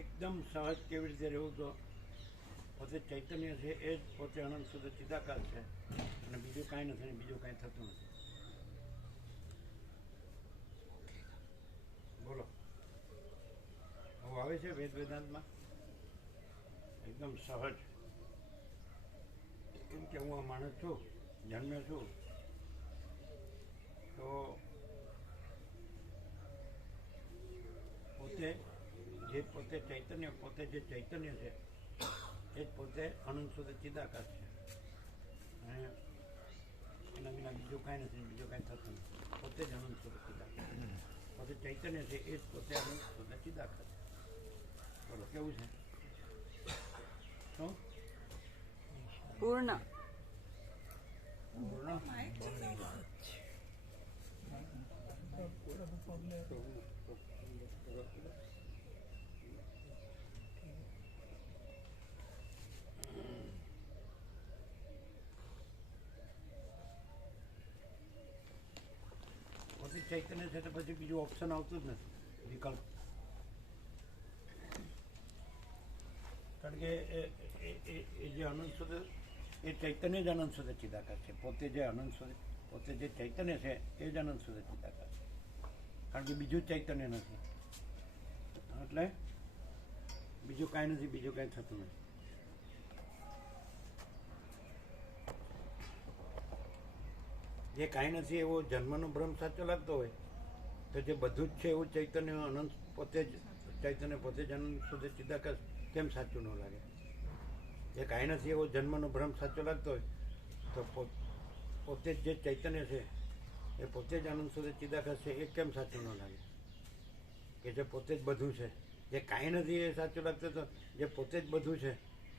એકદમ સહજ કેવી રીતે રહેવું તો પોતે ચૈતન્ય છે એ જ પોતે અનંત શુદ્ધ ચિદાકાર છે અને બીજું કાંઈ નથી, બીજું કાંઈ થતું નથી. બોલો, હું આવે છે વેદ વેદાંતમાં એકદમ સહજ. કેમ કે હું આ માણસ છું, જન્મ્યો છું, તો પોતે જે પોતે ચૈતન્ય, પોતે જે ચૈતન્ય છે એ જ પોતે અનંત શુદ્ધ ચિદાકાર છે અને એના વિના બીજું કાંઈ નથી, બીજું કાંઈ થતું નથી. પોતે જ અનંત શુદ્ધ ચિદાકાર, પોતે ચૈતન્ય છે એ જ પોતે અનંત શુદ્ધ ચિદાકાર છે. બોલો કેવું છે? શું પૂર્ણ પોતે ચૈતન્ય છે તો પછી બીજું ઓપ્શન આવતું જ નથી, વિકલ્પ. કારણ કે એ જે અનંત શુદ્ધ એ ચૈતન્ય જ અનંત શુદ્ધ ચિદાકાર છે. પોતે જે અનંત શુદ્ધ, પોતે જે ચૈતન્ય છે એ જ અનંત શુદ્ધ ચિદાકાર છે. કારણ કે બીજું ચૈતન્ય નથી, એટલે બીજું કાંઈ નથી, બીજું કાંઈ થતું નથી. જે કાંઈ નથી એવો જન્મનો ભ્રમ સાચો લાગતો હોય તો જે બધું જ છે એવું ચૈતન્ય અનંત, પોતે જ ચૈતન્ય, પોતે જ અનંત શુદ્ધ ચિદાકાર કેમ સાચું ન લાગે? જે કાંઈ નથી એવો જન્મનો ભ્રમ સાચો લાગતો હોય તો પોતે જ જે ચૈતન્ય છે એ પોતે જ આનંદ શુદ્ધ ચિદાકાર છે એ કેમ સાચું ન લાગે? કે જે પોતે જ બધું છે, જે કાંઈ નથી એ સાચું લાગતું, તો જે પોતે જ બધું છે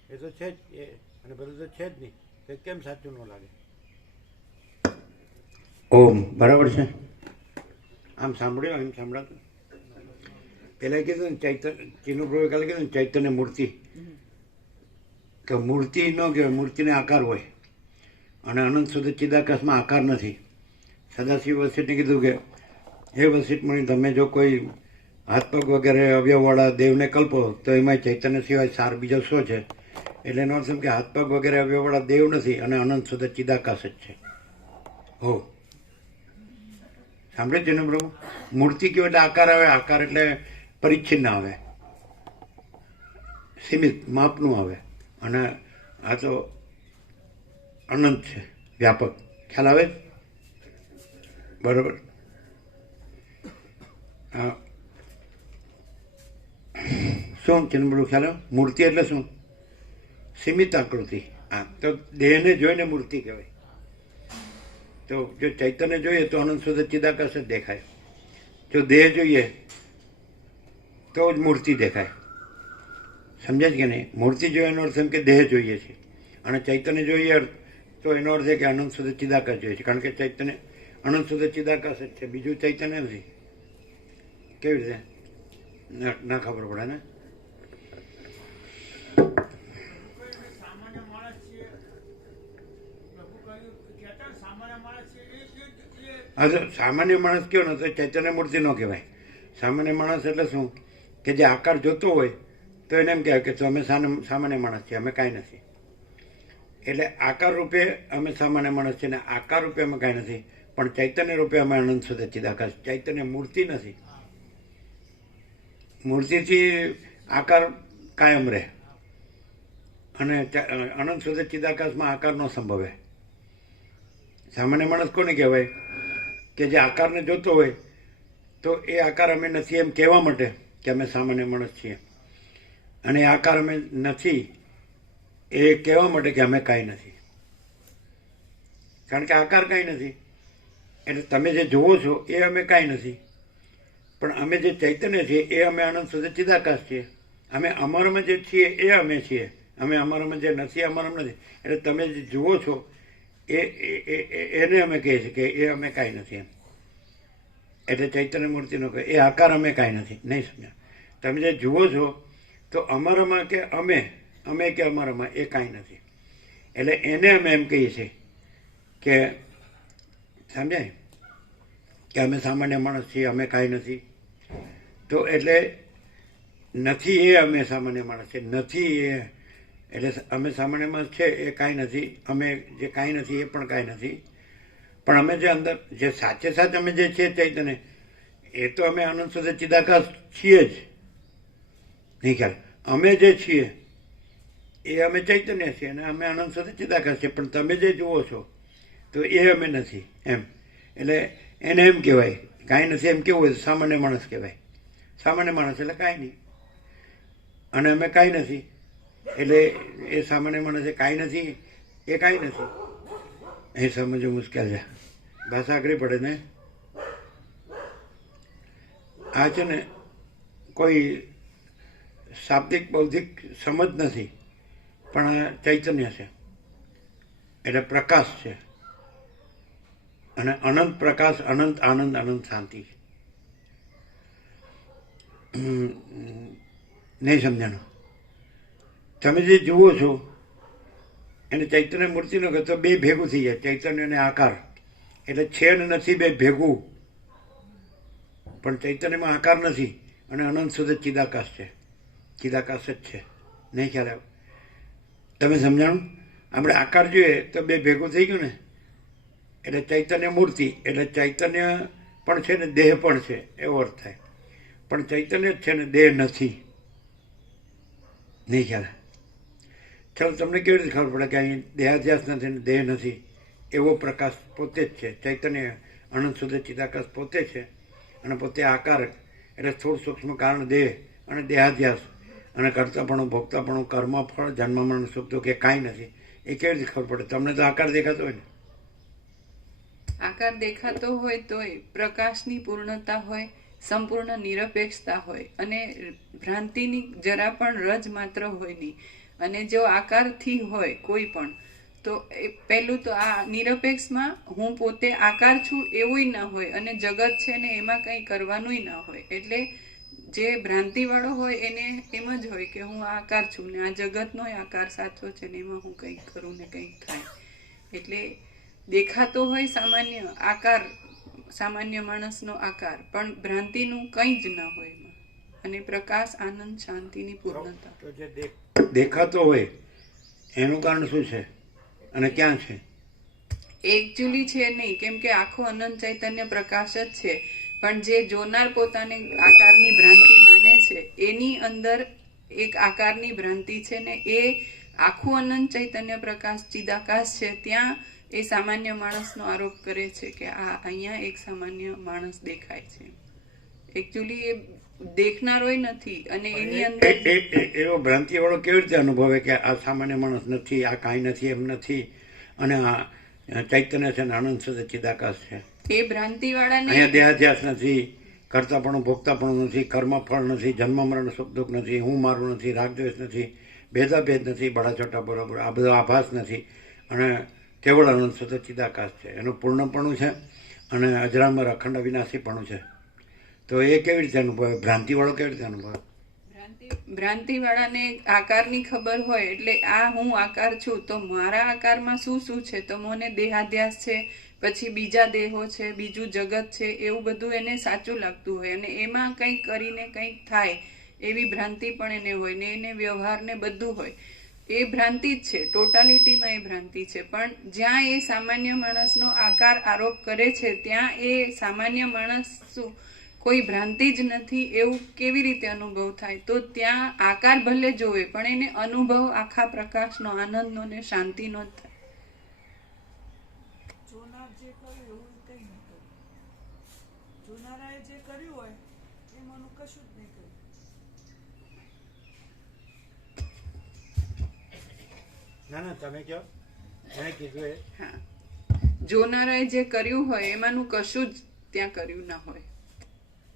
એ તો છે જ, એ અને બધું તો છે જ નહીં, તો કેમ સાચું ન લાગે? ઓમ બરાબર છે. આમ સાંભળ્યું, એમ સંભળાતું. પહેલાં કીધું ને ચૈતન્ય, ચિન્નુ કાલે કીધું ને ચૈતન્ય મૂર્તિ, તો મૂર્તિ ન કહેવાય, મૂર્તિને આકાર હોય અને અનંત શુદ્ધ ચિદાકાશમાં આકાર નથી. સદાશિવ વસિષ્ઠે કીધું કે હે વસિષ્ઠમણી, તમે જો કોઈ હાથ પગ વગેરે અવયવવાળા દેવને કલ્પો તો એમાં ચૈતન્ય સિવાય સાર બીજો શું છે? એટલે એનો અર્થ એમ કે હાથ પગ વગેરે અવયવવાળા દેવ નથી અને અનંત શુદ્ધ ચિદાકાશ જ છે. હો, સાંભળે છે ને પ્રભુ? મૂર્તિ કહેવાય એટલે આકાર આવે, આકાર એટલે પરિચ્છિન્ન આવે, સીમિત માપનું આવે, અને આ તો અનંત છે, વ્યાપક. ખ્યાલ આવે? બરાબર. શું ચિન્મૃ ખ્યાલ આવે? મૂર્તિ એટલે શું? સીમિત આકૃતિ. હા, તો દેહને જોઈને મૂર્તિ કહેવાય. તો જો ચૈતન્ય જોઈએ તો અનંત શુદ્ધ ચિદાકાશ જ દેખાય. જો દેહ જોઈએ તો જ મૂર્તિ દેખાય. સમજાય કે નહીં? મૂર્તિ જોઈએ એનો અર્થ એમ કે દેહ જોઈએ છે, અને ચૈતન્ય જોઈએ તો એનો અર્થ છે કે અનંત શુદ્ધ ચિદાકાશ જોઈએ છે. કારણ કે ચૈતન્ય અનંત શુદ્ધ ચિદાકાશ જ છે, બીજું ચૈતન્ય નથી. કેવી રીતે? ના ખબર પડે ને? હવે સામાન્ય માણસ કયો ને તો ચૈતન્ય મૂર્તિ ન કહેવાય. સામાન્ય માણસ એટલે શું કે જે આકાર જોતો હોય તો એને એમ કહેવાય કે તો અમે સામાન્ય માણસ છીએ, અમે કાંઈ નથી. એટલે આકાર રૂપે અમે સામાન્ય માણસ છીએ ને આકાર રૂપે અમે કાંઈ નથી, પણ ચૈતન્ય રૂપે અમે અનંત શુદ્ધ ચિદાકાશ. ચૈતન્ય મૂર્તિ નથી. મૂર્તિથી આકાર કાયમ રહે અને અનંત શુદ્ધ ચિદાકાશમાં આકાર ન સંભવે. સામાન્ય માણસ કોને કહેવાય કે જે આકારને જોતો હોય તો એ આકાર અમે નથી એમ કહેવા માટે કે અમે સામાન્ય માણસ છીએ, અને આકાર અમે નથી એ કહેવા માટે કે અમે કાંઈ નથી. કારણ કે આકાર કાંઈ નથી. એટલે તમે જે જુઓ છો એ અમે કાંઈ નથી, પણ અમે જે ચૈતન્ય છીએ એ અમે અનંત શુદ્ધ ચિદાકાશ છીએ. અમે અમારામાં જે છીએ એ અમે છીએ, અમે અમારામાં જે નથી અમારામાં નથી. એટલે તમે જે જુઓ છો એને અમે કહીએ છીએ કે એ અમે કાંઈ નથી એમ. એટલે ચૈતન્ય મૂર્તિનો કહે એ આકાર અમે કાંઈ નથી. નહીં સમજ્યા? તમે જે જુઓ છો તો અમારામાં કે અમે કે અમારામાં એ કાંઈ નથી. એટલે એને અમે એમ કહીએ છીએ કે સમજાય કે અમે સામાન્ય માણસ છીએ, અમે કાંઈ નથી. તો એટલે નથી એ અમે સામાન્ય માણસ છીએ, નથી એ એટલે અમે સામાન્ય માણસ છે એ કાંઈ નથી, અમે જે કાંઈ નથી એ પણ કાંઈ નથી. પણ અમે જે અંદર જે સાચે સાચ અમે જે છીએ ચૈતન્ય એ તો અમે અનંત શુદ્ધ ચિદાકાશ છીએ જ. નહીં ખ્યાલ? અમે જે છીએ એ અમે ચૈતન્ય છીએ અને અમે અનંત શુદ્ધ ચિદાકાશ છીએ, પણ તમે જે જુઓ છો તો એ અમે નથી એમ. એટલે એને એમ કહેવાય કાંઈ નથી એમ કેવું હોય તો સામાન્ય માણસ કહેવાય. સામાન્ય માણસ એટલે કાંઈ નહીં અને અમે કાંઈ નથી. એટલે એ સામાન્ય માણસ એ કાંઈ નથી એ કાંઈ નથી એ સમજવું મુશ્કેલ છે. ભાષા આગળ પડે ને. આ છે ને કોઈ શાબ્દિક બૌદ્ધિક સમજ નથી, પણ આ ચૈતન્ય છે એટલે પ્રકાશ છે. અને અનંત પ્રકાશ, અનંત આનંદ, અનંત શાંતિ. નહીં સમજાણું? તમે જે જુઓ છો એને ચૈતન્ય મૂર્તિનો કહે તો બે ભેગું થઈ જાય, ચૈતન્ય અને આકાર. એટલે છે ને નથી બે ભેગું, પણ ચૈતન્યમાં આકાર નથી અને અનંત શુદ્ધ ચિદાકાશ છે. ચિદાકાશ જ છે. નહીં ખ્યાલ આવે? તમે સમજાણું? આપણે આકાર જોઈએ તો બે ભેગું થઈ ગયું ને એટલે ચૈતન્ય મૂર્તિ. એટલે ચૈતન્ય પણ છે ને દેહ પણ છે એવો અર્થ થાય. પણ ચૈતન્ય જ છે ને દેહ નથી. નહીં ખ્યાલ? ચાલો તમને કેવી રીતે ખબર પડે કે અહીં દેહાધ્યાસ નથી ને દેહ નથી? એવો પ્રકાશ પોતે જ છે. ચૈતન્ય અનંત શુદ્ધ ચિદાકાશ પોતે છે અને પોતે આકાર. એટલે સ્થૂળ સૂક્ષ્મ કારણ દેહ અને દેહાધ્યાસ અને કર્તાપણું, ભોગતાપણું, કર્મ, ફળ, જન્મ, મરણ, સુખ દુઃખ એ કાંઈ નથી. એ કેવી રીતે ખબર પડે? તમને તો આકાર દેખાતો હોય ને. આકાર દેખાતો હોય તોય પ્રકાશની પૂર્ણતા હોય, સંપૂર્ણ નિરપેક્ષતા હોય અને ભ્રાંતિની જરા પણ રજ માત્ર હોય નહીં. અને જો આકારથી હોય કોઈ પણ તો એ પહેલું તો આ નિરપેક્ષમાં હું પોતે આકાર છું એવું ના હોય અને જગત છે ને એમાં કંઈ કરવાનું ના હોય. એટલે જે ભ્રાંતિવાળો હોય એને એમ જ હોય કે હું આ આકાર છું ને આ જગતનો આકાર સાચો છે ને એમાં હું કંઈક કરું ને કંઈક થાય. એટલે દેખાતો હોય સામાન્ય આકાર, સામાન્ય માણસનો આકાર, પણ ભ્રાંતિનું કંઈ જ ના હોય એમાં. અને પ્રકાશ, આનંદ, શાંતિની પૂર્ણતા. તો જે દેખાતો હોય એનું કારણ શું છે અને ક્યાં છે? એકચ્યુઅલી છે નહીં, કેમ કે આખો અનંત ચૈતન્ય પ્રકાશ જ છે. પણ જે જોનાર પોતાને આકારની ભ્રાંતિ માને છે એની અંદર એક આકારની ભ્રાંતિ છે ને એ આખું અનંત ચૈતન્ય પ્રકાશ ચિદાકાશ છે. ત્યાં એ સામાન્ય માણસનો આરોપ કરે છે કે આ અહીંયા એક સામાન્ય માણસ દેખાય છે. એકચ્યુઅલી એ દેખનારોય નથી અને એની અંદર એવો ભ્રાંતિ વાળો કેવી રીતે અનુભવે કે આ સામાન્ય માણસ નથી, આ કાંઈ નથી, એમ નથી અને આ ચૈતન્ય છે ને આનંદ શુદ્ધ ચિદાકાશ છે. એ ભ્રાંતિ વાળાને અહીંયા દેહાધ્યાસ નથી, કર્તાપણું, ભોગતાપણું નથી, કર્મ ફળ નથી, જન્મ મરણ સુખ દુઃખ નથી, હું મારું નથી, રાગદ્વેષ નથી, ભેદાભેદ નથી, બડા છોટા બરોબર આ બધો આભાસ નથી અને કેવળ આનંદ શુદ્ધ ચિદાકાશ છે. એનું પૂર્ણપણું છે અને અજરામર અખંડ અવિનાશીપણું છે. તો એ કેવી રીતે અનુભવે? ભ્રાંતિવાળો કેવી રીતે અનુભવે? ભ્રાંતિ વાળાને આકારની ખબર હોય એટલે આ હું આકાર છું તો મારા આકારમાં શું શું છે તો મને દેહાધ્યાસ છે, પછી બીજા દેહો છે, બીજું જગત છે, એવું બધું એને સાચું લાગતું હોય અને એમાં કંઈક કરીને કંઈક થાય એવી ભ્રાંતિ પણ એને હોય ને એને વ્યવહાર ને બધું હોય. એ ભ્રાંતિ જ છે, ટોટાલિટીમાં એ ભ્રાંતિ છે. પણ જ્યાં એ સામાન્ય માણસનો આકાર આરોપ કરે છે ત્યાં એ સામાન્ય માણસ શું કોઈ ભ્રાંતિ જ નથી એવું કેવી રીતે અનુભવ થાય? તો ત્યાં આકાર ભલે જોવે પણ એને અનુભવ આખા પ્રકાશનો, આનંદનો ને શાંતિનો જ થાય. જોનાર જે કર્યું એવું કંઈ નહીં કર્યું. જોનારાએ જે કર્યું હોય એમાંનું કશું જ નહીં કર્યું. ના ના, તમે કહો. મેં કીધું એ. હા, જોનારાએ જે કર્યું હોય એમાંનું કશું જ ત્યાં કર્યું ના હોય.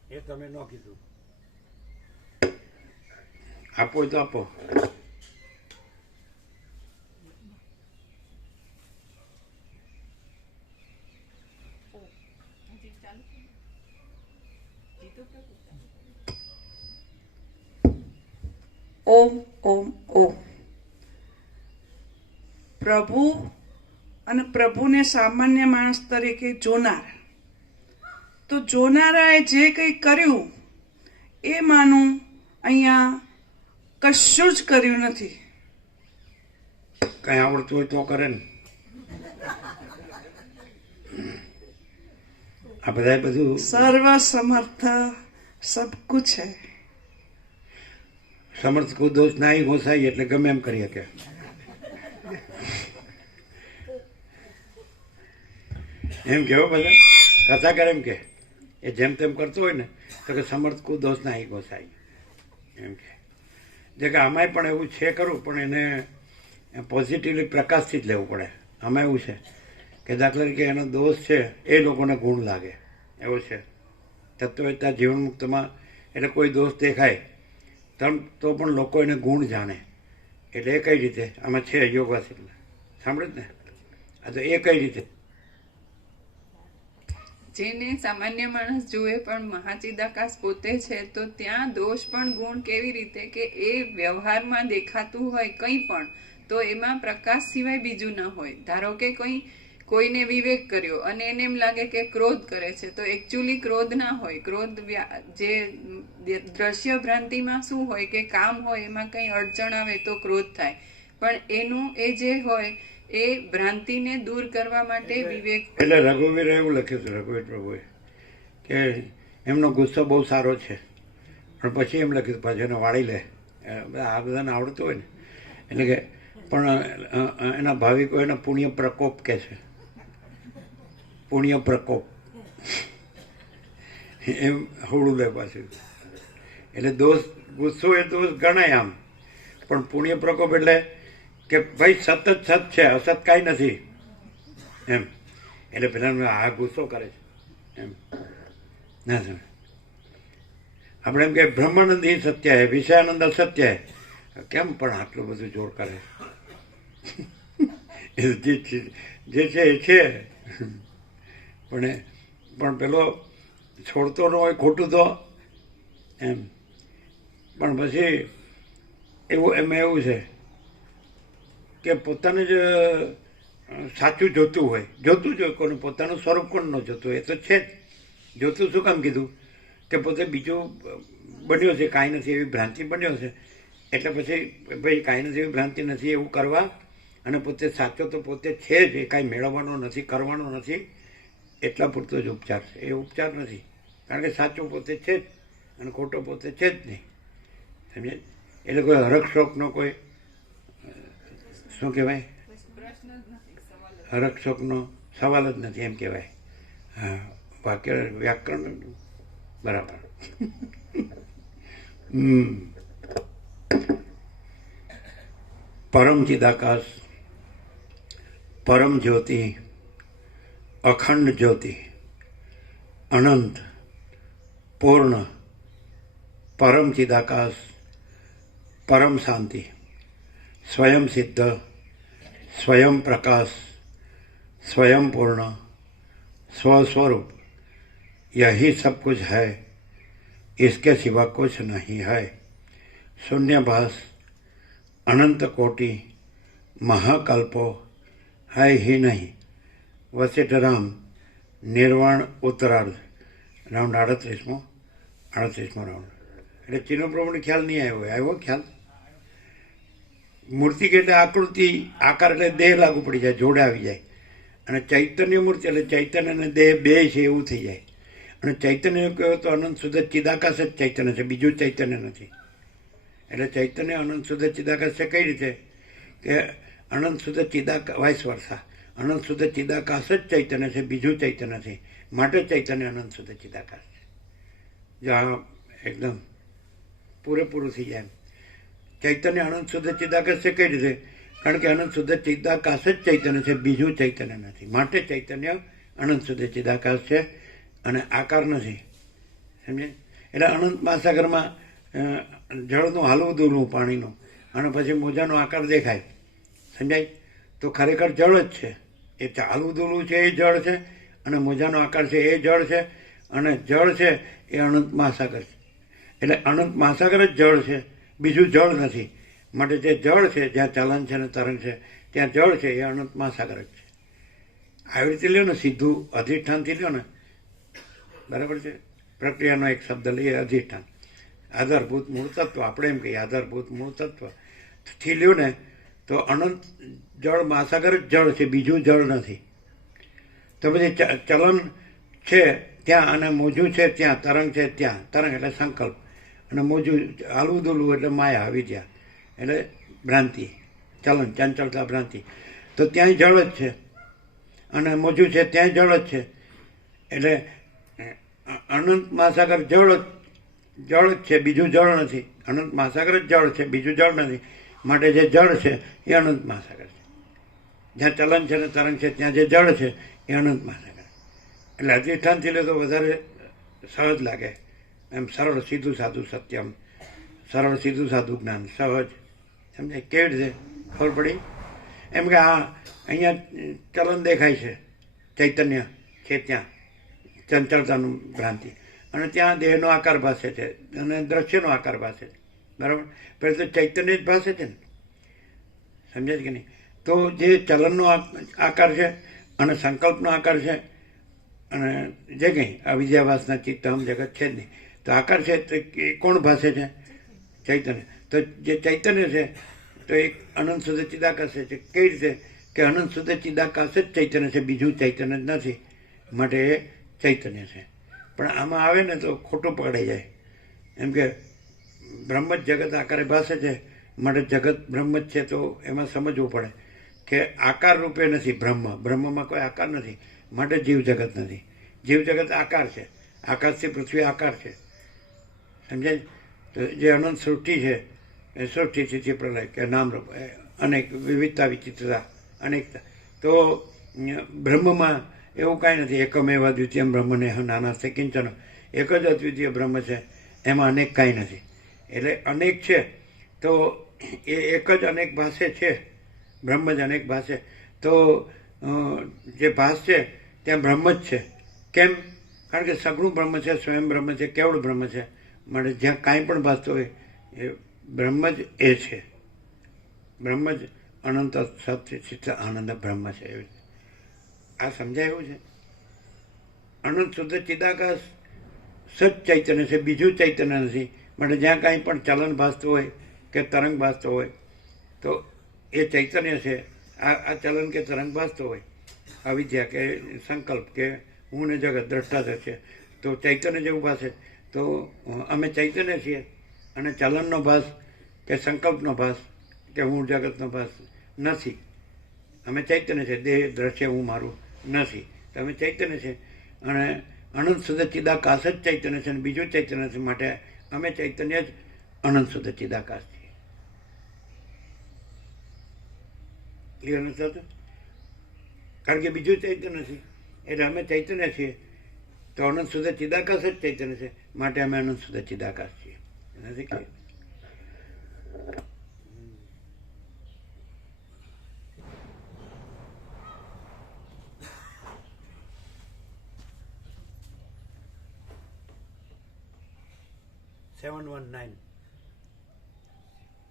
એ તમે ન કીધું. આપો તો આપો. ઓમ ઓમ ઓમ. પ્રભુ અને પ્રભુને સામાન્ય માણસ તરીકે જોનાર. તો જોનારાએ જે કંઈ કર્યું એમાંનું અહીંયા કશું જ કર્યું નથી. કઈ આવડતું હોય તો કરે ને. આ બધા બધું સર્વ સમર્થ સબ કુછ है. સમર્થ કો દોષ ના ઘોસાય એટલે ગમે એમ કરી શકે. એમ કેવો બધા કથાકાર એમ કે એ જેમ તેમ કરતો હોય ને તો કે સમર્થ કો દોષ ના ઘોસાય એમ કે. જે કે આમાંય પણ એવું છે ખરું, પણ એને પોઝિટિવલી પ્રકાશથી જ લેવું પડે. આમાં એવું છે કે દાખલા તરીકે એનો દોષ છે એ લોકોને ગુણ લાગે એવો છે. તત્વવેતા જીવન મુક્તમાં એટલે કોઈ દોષ દેખાય તો પણ લોકો એને ગુણ જાણે. એટલે એ કઈ રીતે આમાં છે યોગાસ એટલે સાંભળે જ ને. આ તો એ કઈ રીતે જેને સામાન્ય માણસ જુએ પણ મહાચિદાકાશ પોતે છે તો ત્યાં દોષ પણ ગુણ કેવી રીતે કે એ વ્યવહારમાં દેખાતું હોય કંઈ પણ તો એમાં પ્રકાશ સિવાય બીજું ના હોય. ધારો કે કોઈને વિવેક કર્યો અને એને એમ લાગે કે ક્રોધ કરે છે તો એકચ્યુઅલી ક્રોધ ના હોય. ક્રોધ જે દ્રશ્ય ભ્રાંતિમાં શું હોય કે કામ હોય એમાં કંઈ અડચણ આવે તો ક્રોધ થાય. પણ એનું એ જે હોય એ ભ્રાંતિને દૂર કરવા માટે વિવેક. એટલે રઘુવીર એવું લખ્યું હતું રઘુવીર પ્રભુએ કે એમનો ગુસ્સો બહુ સારો છે પણ પછી એમ લખ્યું પછી એને વાળી લે. આ બધાને આવડતું હોય ને એટલે કે પણ એના ભાવિકો એના પુણ્ય પ્રકોપ કે છે. પુણ્ય પ્રકોપ એમ હવડું લે પાછું. એટલે દોષ ગુસ્સો એ દોષ ગણાય આમ, પણ પુણ્ય પ્રકોપ એટલે કે ભાઈ સતત સત છે, અસત કાંઈ નથી એમ. એટલે પેલા આ ગુસ્સો કરે છે એમ ના સમજ. આપણે એમ કે બ્રહ્માનંદ એ સત્ય હે, વિષયાનંદ અસત્ય હે. કેમ પણ આટલું બધું જોર કરે? જે છે એ છે, પણ પેલો છોડતો ન હોય ખોટું તો એમ. પણ પછી એમાં એવું છે કે પોતાને જ સાચું જોતું હોય કોને પોતાનું સ્વરૂપ કોણ ન જોતું હોય? એ તો છે જ. જોતું શું કામ કીધું કે પોતે બીજું બન્યો છે, કાંઈ નથી એવી ભ્રાંતિ બન્યો છે. એટલે પછી ભાઈ કાંઈ નથી એવી ભ્રાંતિ નથી એવું કરવા અને પોતે સાચો તો પોતે છે જ, એ કાંઈ મેળવવાનો નથી, કરવાનો નથી. એટલા પૂરતો જ ઉપચાર છે. એ ઉપચાર નથી, કારણ કે સાચો પોતે છે જ અને ખોટો પોતે છે જ નહીં. સમજે? એટલે કોઈ હરખ શોખનો કોઈ શું કહેવાય હરખ શોખનો સવાલ જ નથી એમ કહેવાય. હા, વાક્ય વ્યાકરણ બરાબર. પરમ ચિદાકાશ, પરમ જ્યોતિ, અખંડ જ્યોતિ, અનંત, પૂર્ણ, પરમ ચિદાકાશ, પરમ શાंति, स्वयं सिद्ध, स्वयं प्रकाश, स्वयं पूर्ण, स्वस्वरूप, यही सब कुछ है, इसके सिवा कुछ नहीं है. शून्यभास, अनंत कोटि, महाकल्पो है ही नहीं, વસેટ રામ નિર્વાણ ઉત્તરાર્ધ રાઉન્ડ 38મો રાઉન્ડ. એટલે ચિન્નો પ્રભુને ખ્યાલ નહીં આવ્યો ખ્યાલ. મૂર્તિ એટલે આકૃતિ, આકાર એટલે દેહ લાગુ પડી જાય, જોડે આવી જાય. અને ચૈતન્ય મૂર્તિ એટલે ચૈતન્ય અને દેહ બે છે એવું થઈ જાય. અને ચૈતન્ય કહ્યું તો અનંત શુદ્ધ ચિદાકાશ જ ચૈતન્ય છે, બીજું ચૈતન્ય નથી. એટલે ચૈતન્ય અનંત શુદ્ધ ચિદાકાશ છે. કઈ રીતે કે અનંત શુદ્ધ વાઇસ વર્ષા, અનંત શુદ્ધ ચિદાકાશ જ ચૈતન્ય છે, બીજું ચૈતન્ય નથી. માટે ચૈતન્ય અનંત શુદ્ધ ચિદાકાશ છે. જો આ એકદમ પૂરેપૂરું થઈ જાય. ચૈતન્ય અનંત શુદ્ધ ચિદાકાશ છે. કઈ રીતે? કારણ કે અનંત શુદ્ધ ચિદાકાશ જ ચૈતન્ય છે, બીજું ચૈતન્ય નથી. માટે ચૈતન્ય અનંત શુદ્ધ ચિદાકાશ છે અને આકાર નથી. સમજે? એટલે અનંત મહાસાગરમાં જળનું હાલવું દૂરવું પાણીનું અને પછી મોજાનો આકાર દેખાય. સમજાય? તો ખરેખર જળ જ છે. એ હાલવું દૂરવું છે એ જળ છે અને મોજાનો આકાર છે એ જળ છે. અને જળ છે એ અનંત મહાસાગર છે. એટલે અનંત મહાસાગર જ જળ છે, બીજું જળ નથી. માટે જે જળ છે, જ્યાં ચલન છે ને તરંગ છે, ત્યાં જળ છે એ અનંત મહાસાગર જ છે. આવી રીતે લ્યો ને, સીધું અધિષ્ઠાનથી લ્યો ને, બરાબર છે? પ્રક્રિયાનો એક શબ્દ લઈએ, અધિષ્ઠાન, આધારભૂત મૂળ તત્વ. આપણે એમ કહીએ આધારભૂત મૂળ તત્વ થી લ્યો ને તો અનંત જળ મહાસાગર જ જળ છે, બીજું જળ નથી. તો પછી ચલન છે ત્યાં અને મોજું છે ત્યાં, તરંગ છે ત્યાં. તરંગ એટલે સંકલ્પ અને મોજું હાલવું દોલવું એટલે માયા, વિદ્યા એટલે ભ્રાંતિ, ચલન, ચંચળતા, ભ્રાંતિ. તો ત્યાંય જળ જ છે અને મોજું છે ત્યાંય જળ જ છે. એટલે અનંત મહાસાગર જળ જ છે, બીજું જળ નથી. અનંત મહાસાગર જ જળ છે, બીજું જળ નથી. માટે જે જળ છે એ અનંત મહાસાગર છે. જ્યાં ચલન છે ને તરંગ છે ત્યાં જે જળ છે એ અનંત મહાસાગર. એટલે અધિષ્ઠાનથી લે તો વધારે સહજ લાગે, એમ સરળ સીધું સાધું સત્યમ, સરળ સીધું સાધું જ્ઞાન, સહજ. સમજાય? કેવી રીતે ખબર પડી? એમ કે આ અહીંયા ચલન દેખાય છે, ચૈતન્ય છે ત્યાં, ચંચળતાનું ભ્રાંતિ, અને ત્યાં દેહનો આકાર ભાસે છે અને દ્રશ્યનો આકાર ભાસે છે. બરાબર? પહેલાં તો ચૈતન્ય જ ભાસે છે ને. સમજાય કે નહીં? તો જે ચલનનો આકાર છે અને સંકલ્પનો આકાર છે અને જે કંઈ અવિદ્યાવાસના ચિત્તમ જગત છે જ નહીં, તો આકાર છે તો એ કોણ ભાસે છે? ચૈતન્ય. તો જે ચૈતન્ય છે તો એક અનંત શુદ્ધ ચિદાકાશ છે. કઈ રીતે? કે અનંત શુદ્ધ ચિદાકાશ જ ચૈતન્ય છે, બીજું ચૈતન્ય જ નથી. માટે એ ચૈતન્ય છે. પણ આમાં આવે ને તો ખોટું પકડાઈ જાય. એમ કે બ્રહ્મ જ જગત આકારે ભાસે છે, માટે જગત બ્રહ્મ જ છે. તો એમાં સમજવું પડે કે આકાર રૂપે નથી બ્રહ્મ, બ્રહ્મમાં કોઈ આકાર નથી, માટે જીવ જગત નથી. જીવ જગત આકાર છે, આકાશથી પૃથ્વી આકાર છે. સમજાય? તો જે અનંત સૃષ્ટિ છે એ સૃષ્ટિથી પ્રલય કે નામરૂપ અનેક વિવિધતા, વિચિત્રતા, અનેકતા. તો બ્રહ્મમાં એવું કાંઈ નથી. એકમેવ દ્વિતીય બ્રહ્મને નાનાસ્તે કિંચન, એક જ અદ્વિતીય બ્રહ્મ છે, એમાં અનેક કાંઈ નથી. એટલે અનેક છે તો એ એક જ અનેક ભાષે છે, બ્રહ્મ જ અનેક ભાષે. તો જે ભાસ છે ત્યાં બ્રહ્મ જ છે. કેમ? કારણ કે સગુણ બ્રહ્મ છે, સ્વયં બ્રહ્મ છે, કેવળ બ્રહ્મ છે. માટે જ્યાં કાંઈ પણ ભાસતો હોય એ બ્રહ્મ જ એ છે. બ્રહ્મ જ અનંત સત્ય ચિત્ત આનંદ બ્રહ્મ છે. એવી આ સમજાય એવું છે. અનંત શુદ્ધ ચિદાકાશ સચ ચૈતન્ય છે, બીજું ચૈતન્ય નથી. માટે જ્યાં કાંઈ પણ ચલન ભાસતું હોય કે તરંગ ભાસતો હોય તો એ ચૈતન્ય છે. આ ચલન કે તરંગ ભાસતો હોય, અવિદ્યા કે સંકલ્પ કે હું ને જગત દ્રષ્ટા છે, તો ચૈતન્ય જેવું ભાસે. તો અમે ચૈતન્ય છીએ અને ચલનનો ભાસ કે સંકલ્પનો ભાસ કે હું જગતનો ભાસ નથી. અમે ચૈતન્ય છે, દેહ દ્રશ્ય હું મારું નથી. તો અમે ચૈતન્ય છે અને અનંત શુદ્ધ ચિદાકાશ જ ચૈતન્ય છે અને બીજું ચૈતન્ય નથી. માટે અમે ચૈતન્ય જ અનંત શુદ્ધ ચિદાકાશ છીએ. ક્લિયર નથી થતું? કારણ કે બીજું ચૈતન્ય નથી. એટલે અમે ચૈતન્ય છીએ તો અનંત શુદ્ધ ચિદાકાશ જ ચૈતન્ય છે. માટે અમે અનંત શુદ્ધ ચિદાકાશ છીએ. નથી ક્લિયર?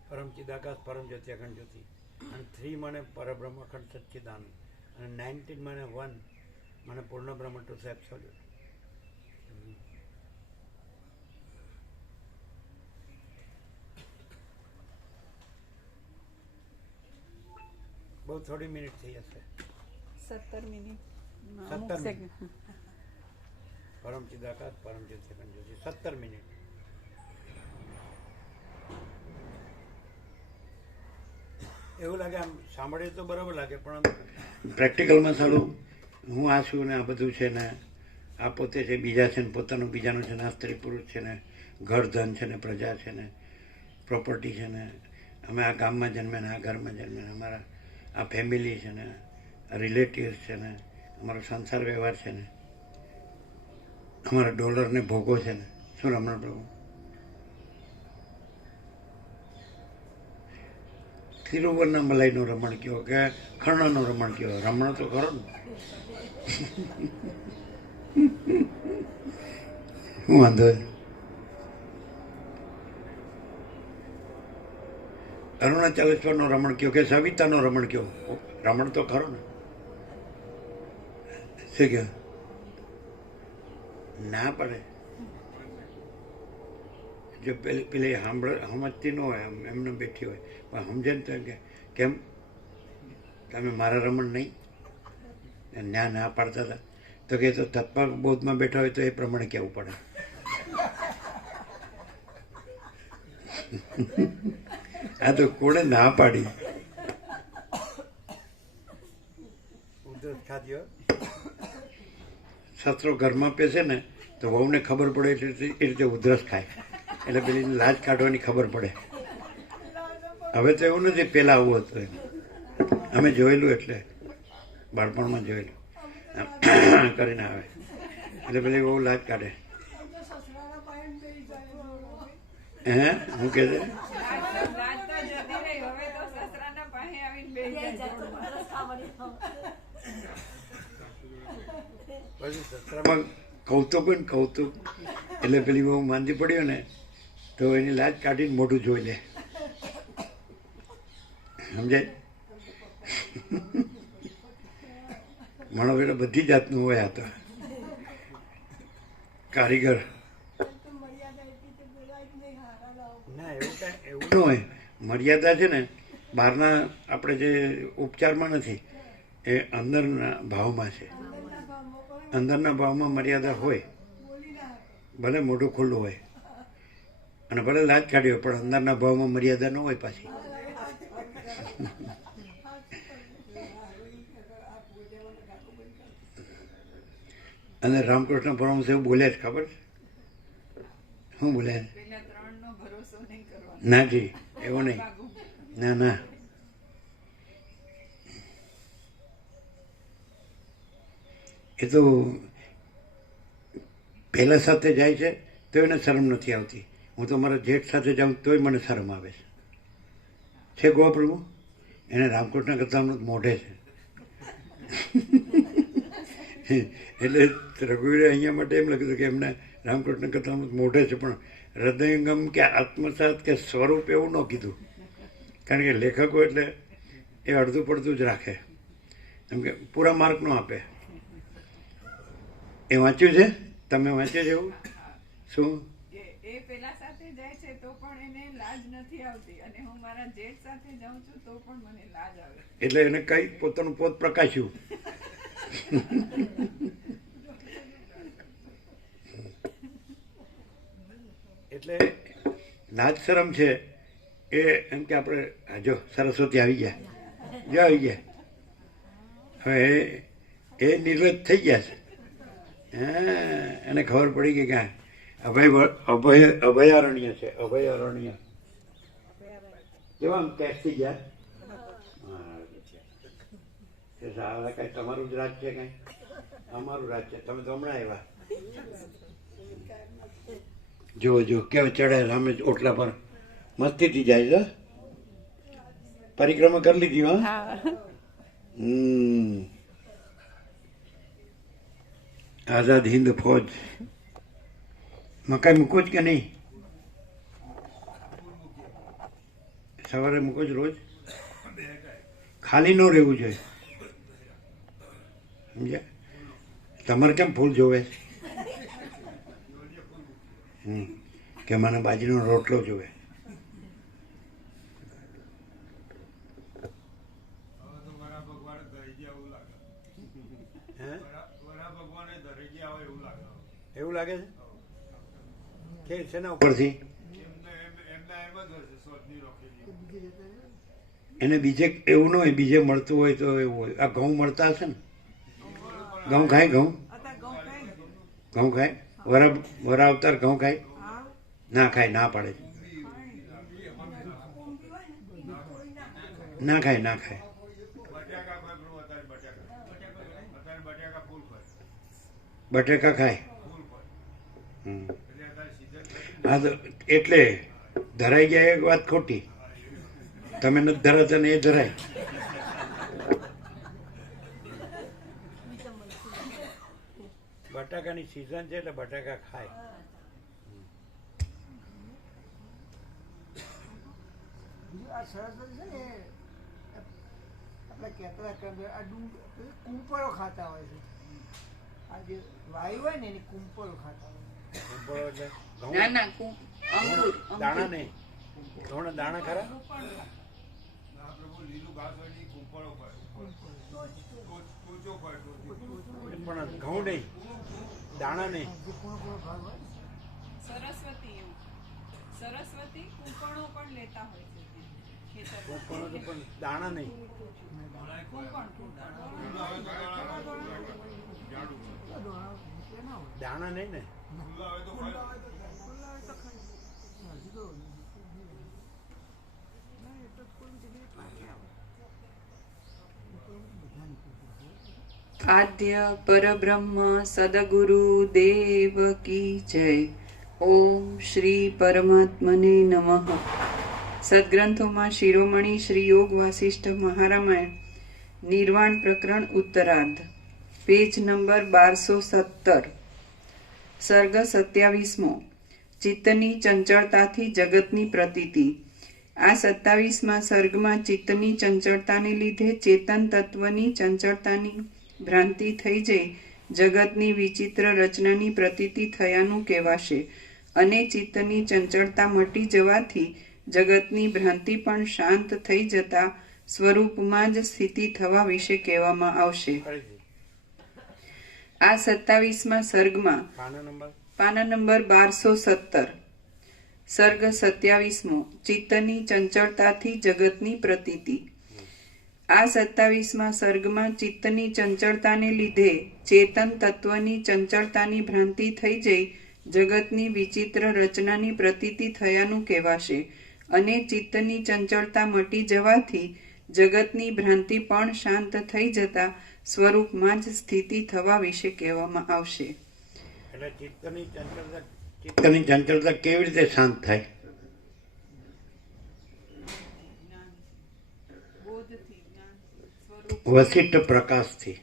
પરમ ચિદાકાશ, પરમ જ્યોતિ, અખંડ જ્યોતિ. અને 3 મને પરબ્રહ્મ અખંડ સચ્ચિદાનંદ. અને 19 મને 1 મને પૂર્ણ બ્રહ્મ ટુ સાહેબ સોલ્યુટ. બહુ થોડી મિનિટ થઈ હશે. 17 મિનિટ 17 મિનિટ. પરમ ચિદાકાશ પરમ ચિદ સેકન્ડ જોશી 17 મિનિટ. એવું લાગે આમ સાંભળીએ તો બરાબર લાગે પણ પ્રેક્ટિકલમાં સારું હું આ છું ને આ બધું છે ને આ પોતે છે બીજા છે ને પોતાનું બીજાનું છે ને આ સ્ત્રી પુરુષ છે ને ઘર ધન છે ને પ્રજા છે ને પ્રોપર્ટી છે ને અમે આ ગામમાં જન્મે ને આ ઘરમાં જન્મે ને અમારા આ ફેમિલી છે ને આ રિલેટિવ્સ છે ને અમારો સંસાર વ્યવહાર છે ને અમારા ડોલરને ભોગો છે ને શું રમણ પ્રભુ તિરુવન્નામલાઈનો રમણ કયો કે ખર્ણનો રમણ કયો રમણ તો ખરો ને શું વાંધો અરુણાચલેશ્વરનો રમણ કયો કે સવિતાનો રમણ કયો રમણ તો ખરો ને શું કયો ના પડે જો પેલી સમજતી ન હોય એમને બેઠી હોય પણ સમજે ને તો એમ કે કેમ તમે મારા રમણ નહીં ના પાડતા હતા તો કે તો તત્પર બોધમાં બેઠા હોય તો એ પ્રમાણે કહેવું પડે. આ તો કોણે ના પાડી ઉધરસ ખાધી શસ્ત્રો ઘરમાં પેસે ને તો વહુને ખબર પડે એટલે એ રીતે ઉધરસ ખાય એટલે પેલી લાજ કાઢવાની ખબર પડે. હવે તો એવું નથી પેલા આવું હતું અમે જોયેલું એટલે બાળપણમાં જોયેલું કરીને આવે એટલે પેલી બહુ લાજ કાઢે. હે હું કે છે પછી સસરામાં કૌતુક ને કૌતુક એટલે પેલી બહુ માંદી પડ્યો ને તો એની લાજ કાઢીને મોઢું જોઈ લે સમજાય. માણો બેટા બધી જાતનું હોય આ તો કારીગર ના એવું કાંઈ એવું ન હોય. મર્યાદા છે ને બહારના આપણે જે ઉપચારમાં નથી એ અંદરના ભાવમાં છે. અંદરના ભાવમાં મર્યાદા હોય ભલે મોઢું ખુલ્લું હોય અને ભલે લાજ કાઢ્યો પણ અંદરના ભાવમાં મર્યાદા ન હોય પાછી. અને રામકૃષ્ણ પરમહંસ એવું બોલ્યા જ ખબર શું બોલ્યા ના જી એવું નહીં ના ના એ તો પહેલા સાથે જાય છે તો એને શરમ નથી આવતી. હું તો મારા જેઠ સાથે જાઉં તોય મને શરમ આવે છે ગોપ્રભુ એને રામકૃષ્ણ કથાનું મોઢે છે એટલે રઘુવીરે અહીંયા માટે એમ લખ્યું કે એમને રામકૃષ્ણ કથાનું મોઢે છે પણ હૃદયંગમ કે આત્મસાત કે સ્વરૂપ એવું ન કીધું કારણ કે લેખકો એટલે એ અડધું પડધું જ રાખે એમ કે પૂરા માર્ક ન આપે. એ વાંચ્યું છે તમે વાંચ્યું છે એવું શું એ પેલા સાથે જાય છે તો પણ એને લાજ નથી આવતી અને હું મારા જેઠ સાથે જાઉં છું તો પણ મને લાજ આવે એટલે એને કઈ પોતાનું પોત પ્રકાશ્યું. એટલે લાજ શરમ છે એ એમ કે આપણે જો સરસ્વતી આવી ગયા જો આવી ગયા હવે એ નિર્લજ થઈ ગયા છે. એને ખબર પડી ગઈ કે અભયારણ્ય છે અભયારણ્ય કેવા આમ ટેક્સ થઈ ગયા. કઈ તમારું જ રાજ છે કઈ અમારું રાજ છે તમે તો હમણાં આવ્યા જો કેવું ચડે સામે ઓટલા પર મસ્તીથી જાય છે. પરિક્રમા કરી લીધી હા આઝાદ હિન્દ ફૌજ મકાઈ મૂકો જ કે નહીં સવારે મૂકો જ રોજ ખાલી ન રહેવું જોઈએ સમજ્યા. તમારે કેમ ફૂલ જોવે? કે મને બાજરીનો રોટલો જોવે. એવું લાગે છે કે શેના ઉપરથી? એને બીજે એવું ન હોય, બીજે મળતું હોય તો એવું હોય. આ ઘઉં મળતા હશે ને? ઘઉં ખાય? ઘઉં અત્યારે ઘઉં ખાય ને? ઘઉં ખાય? વરા અવતાર ઘઉં ખાય? હા ના ખાય, ના પાડે છે. ના ખાય, ના ખાય. બટેકા ખાય. હા તો એટલે ધરાઈ જાય એ વાત ખોટી. તમે નથી ધરાતા ને એ ધરાય. બટાકાની સિઝન છે એટલે બટાકા ખાય. આ સરસ્વતી છે ને આપણે કહેતા આ કુંપળો ખાતા હોય છે. આ જે વાયુ હોય ને એની કુંપળો ખાતા હોય. કુંપળો એટલે ઘઉં? ના ના અંકુર દાણા નહીં, ઘઉંના દાણા ખરા? પણ ઘઉં નહીં, દાણા નહીં. જે કોનો કોનો ભાગ હોય ને સરસ્વતી કુંપણો પણ લેતા હોય છે ખેતરમાં. કુંપળો તો પણ દાણા નહીં. દાણા નહીં ને? આદ્ય પરબ્રહ્મ સદગુરુ દેવ કી જય. ઓમ શ્રી પરમાત્મને નમઃ. સદગ્રંથોમાં શિરોમણી શ્રી યોગ વાસિષ્ઠ મહારામાયણ નિર્વાણ પ્રકરણ ઉત્તરાર્ધ, પેજ નંબર 1217, સર્ગ 27મો. ચિત્તની ચંચળતાથી જગતની પ્રતીતિ. આ 27મા સર્ગમાં ચિત્તની ચંચળતાને લીધે ચેતન તત્વની ચંચળતાની ભ્રાંતિ થઈ જઈ જગતની વિચિત્ર રચનાની પ્રતીતિ થયાનું કહેવાશે, અને ચિત્તની ચંચળતા મટી જવાથી જગતની ભ્રાંતિ પણ શાંત થઈ જતા સ્વરૂપમાં જ સ્થિતિ થવા વિશે કહેવામાં આવશે. આ 27મા સર્ગમાં પાના નંબર 1217, સર્ગ 27મો. ચિત્તની ચંચળતાથી જગતની પ્રતીતિ. આ 27મા સર્ગમાં ચિત્તની ચંચળતાને લીધે ચેતન તત્વની ચંચળતાની ભ્રાંતિ થઈ જઈ જગતની વિચિત્ર રચનાની પ્રતીતિ થયાનું કહેવાશે, અને ચિત્તની ચંચળતા મટી જવાથી જગતની ભ્રાંતિ પણ શાંત થઈ જતા સ્વરૂપમાં જ સ્થિતિ થવા વિશે કહેવામાં આવશે. એટલે ચિત્તની ચંચળતા કેવી રીતે શાંત થાય? વસિષ્ઠ પ્રકાશથી.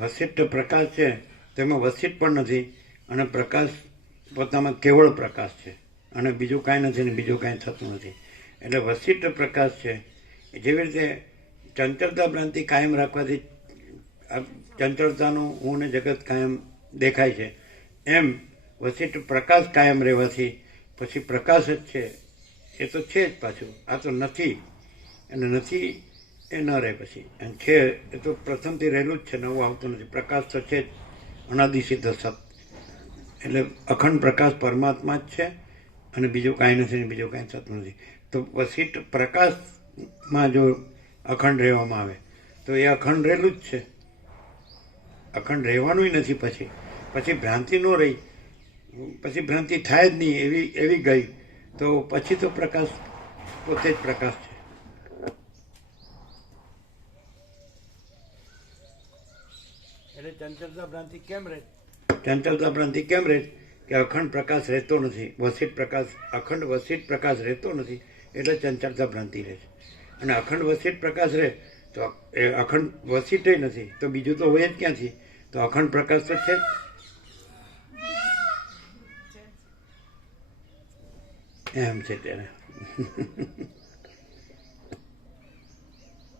વસિષ્ઠ પ્રકાશ છે તેમાં વસિષ્ઠ પણ નથી, અને પ્રકાશ પોતામાં કેવળ પ્રકાશ છે, અને બીજું કાંઈ નથી ને બીજું કાંઈ થતું નથી. એટલે વસિષ્ઠ પ્રકાશ છે. જેવી રીતે ચંચળતા ભ્રાંતિ કાયમ રાખવાથી ચંચળતાનું હું ને જગત કાયમ દેખાય છે, એમ વસિષ્ઠ પ્રકાશ કાયમ રહેવાથી પછી પ્રકાશ જ છે એ તો છે જ પાછું. આ તો નથી, અને નથી એ ન રહે પછી, અને છે એ તો પ્રથમથી રહેલું જ છે, નવું આવતું નથી. પ્રકાશ તો છે જ, અનાદિ સિદ્ધ સત. એટલે અખંડ પ્રકાશ પરમાત્મા જ છે, અને બીજું કાંઈ નથી ને બીજું કાંઈ થતું નથી. તો વસિષ્ઠ પ્રકાશમાં જો અખંડ રહેવામાં આવે તો એ અખંડ રહેલું જ છે, અખંડ રહેવાનું નથી. પછી ભ્રાંતિ ન રહી, પછી ભ્રાંતિ થાય જ નહીં એવી ગઈ, તો પછી તો પ્રકાશ પોતે જ પ્રકાશ છે. એટલે ચંચળતા ભ્રાંતિ કેમ રહે? ચંચળતા ભ્રાંતિ કેમ રહે? કે અખંડ પ્રકાશ રહેતો નથી. વસિષ્ઠ પ્રકાશ, અખંડ વસિષ્ઠ પ્રકાશ રહેતો નથી, એટલે ચંચળતા ભ્રાંતિ રહે છે. અને અખંડ વસિષ્ઠ પ્રકાશ રહે તો એ અખંડ વસિષ્ઠ નથી, તો બીજું તો હોય જ ક્યાંથી? તો અખંડ પ્રકાશ તો છે જ. એમ છે ત્યારે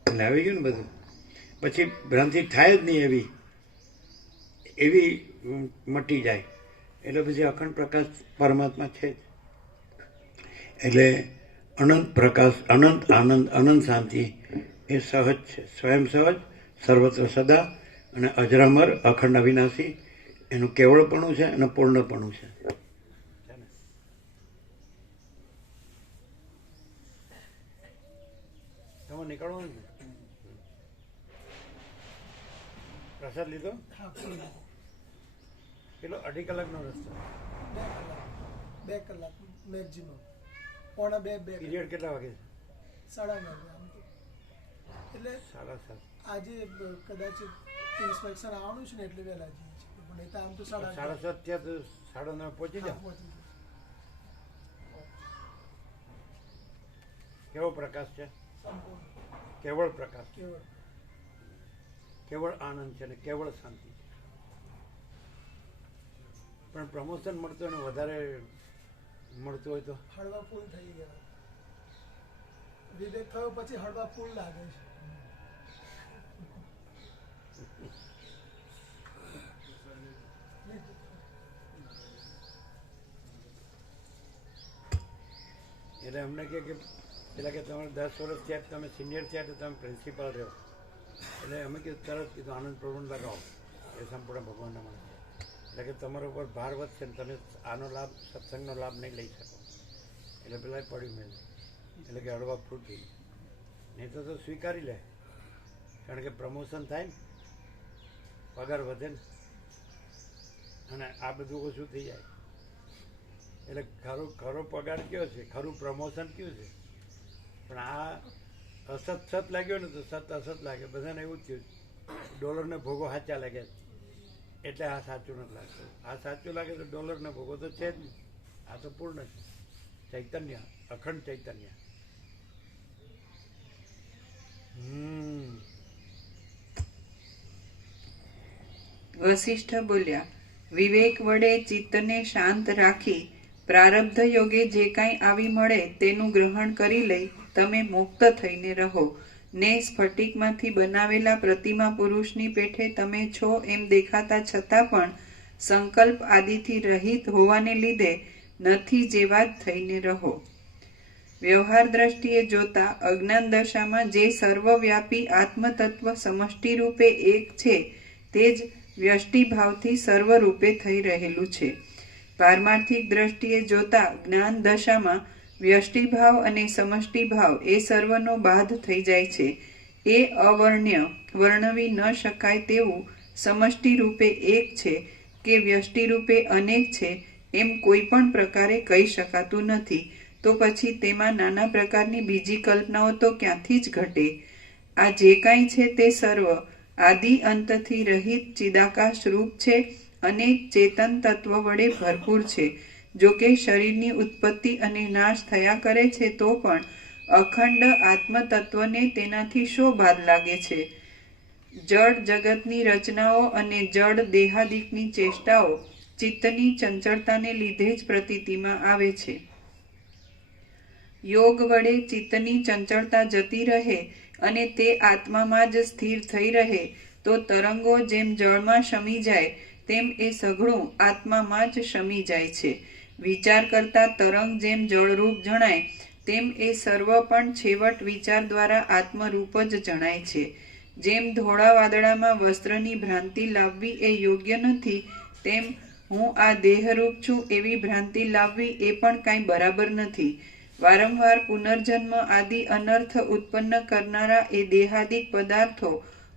એટલે આવી ગયું ને બધું. પછી ભ્રાંતિ થાય જ નહીં એવી, એવી મટી જાય એટલે પછી અખંડ પ્રકાશ પરમાત્મા છે જ. એટલે અનંત પ્રકાશ, અનંત આનંદ, અનંત શાંતિ એ સહજ છે, સ્વયં સહજ, સર્વત્ર સદા અને અજરામર, અખંડ અવિનાશી એનું કેવળપણું છે અને પૂર્ણપણું છે. તમારે નીકળવાનું ને? પ્રસાદ લીધો? કેટલો? 2.5 કલાકનો રસ્તો? 2 કલાક મેક્સિમમ. પોણા 2 પીરિયડ કેટલા વાગે? 9:30. એટલે 7:30. આજે કદાચ ઇન્સ્પેક્શન આવવાનું છે ને એટલે વહેલા જઈએ છીએ, પણ એ તો આમ તો 7:30 ત્યાં તો 9:30 પહોંચી જાવ. પહોંચી જાય. કેવો પ્રકાશ છે? સંપૂર્ણ કેવળ પ્રકાશ છે, કેવળ કેવળ આનંદ છે અને કેવળ શાંતિ છે. પણ પ્રમોશન મળતું અને વધારે મળતું હોય તો હળવા ફૂલ થઈ ગયા. વિવેક થયો પછી હળવા ફૂલ લાગે છે. એટલે અમને કે પેલા કે તમારે 10 વર્ષ થયા, તમે સિનિયર થયા તો તમે પ્રિન્સિપાલ રહ્યો. એટલે અમે કીધું તરત કીધું આનંદ પ્રવણ લગાવો, એ સંપૂર્ણ ભગવાનના માણસ છે. એટલે કે તમારા ઉપર ભાર વધશે ને તમે આનો લાભ, સત્સંગનો લાભ નહીં લઈ શકો. એટલે પેલા પડ્યું મેં, એટલે કે હળવા ફૂટી નહીં તો સ્વીકારી લે, કારણ કે પ્રમોશન થાય ને, પગાર વધે ને, અને આ બધું ઓછું થઈ જાય. એટલે ખરો પગાર કયો છે, ખરું પ્રમોશન કયું છે. પણ આ અસત લાગ્યો ને તો સત અસત લાગે, બધાને એવું જ થયું. ડોલરને ભોગો સાચા લાગે એટલે આ સાચું નથી લાગતું. આ સાચું લાગે તો ડોલરને ભોગો તો છે જ નહીં. આ તો પૂર્ણ છે, ચૈતન્ય, અખંડ ચૈતન્ય. વશિષ્ઠ બોલ્યા, વિવેક વડે ચિત્તને શાંત રાખી પ્રારબ્ધ યોગે જે કાંઈ આવી મળે તેનું ગ્રહણ કરી લઈ તમે મુક્ત થઈને રહો ને સ્ફટિકમાંથી બનાવેલા પ્રતિમા પુરુષની પેઠે તમે છો એમ દેખાતા છતાં પણ સંકલ્પ આદિથી રહિત હોવાને લીધે નથી જેવા જ થઈને રહો. વ્યવહાર દ્રષ્ટિએ જોતા અજ્ઞાન દશામાં જે સર્વવ્યાપી આત્મતત્વ સમષ્ટિ રૂપે એક છે તે જ વ્યષ્ટિભાવથી સર્વરૂપે થઈ રહેલું છે. પારમાર્થિક દ્રષ્ટિએ જોતા જ્ઞાન દશામાં વ્યષ્ટિભાવ અને સમષ્ટિભાવ એ સર્વનો બાધ થઈ જાય છે. એ અવર્ણ્ય, વર્ણવી ન શકાય તેવું સમષ્ટિ રૂપે એક છે કે વ્યષ્ટિ રૂપે અનેક છે એમ કોઈ પણ પ્રકારે કહી શકાતું નથી. તો પછી તેમાં નાના પ્રકારની બીજી કલ્પનાઓ તો ક્યાંથી જ ઘટે. આ જે કાંઈ છે તે સર્વ આદિ અંતથી રહિત ચિદાકાશ રૂપ છે અને ચેતન તત્વ વડે ભરપૂર છે. જો કે શરીરની ઉત્પત્તિ અને નાશ થયા કરે છે તો પણ અખંડ આત્મતત્વને તેનાથી શો બાદ લાગે છે. જળ જગતની રચનાઓ અને જળ દેહાદિકની ચેષ્ટાઓ ચિત્તની ચંચળતાને લીધે જ પ્રતીતિમાં આવે છે. યોગ વડે ચિત્તની ચંચળતા જતી રહે અને તે આત્મામાં જ સ્થિર થઈ રહે તો તરંગો જેમ જળમાં શમી જાય તેમ એ સઘળું આત્મામાં જ શમી જાય છે. વિચાર કરતા તરંગ જેમ જળરૂપ જણાય તેમ એ સર્વ પણ છેવટ વિચાર દ્વારા આત્મરૂપ જ જણાય છે. જેમ ધોળા વાદળામાં વસ્ત્રની ભ્રાંતિ લાવવી એ યોગ્ય નથી, તેમ હું આ દેહરૂપ છું એવી ભ્રાંતિ લાવવી એ પણ કાંઈ બરાબર નથી. વારંવાર પુનર્જન્મ આદિ અનર્થ ઉત્પન્ન કરનારા એ દેહાદિક પદાર્થો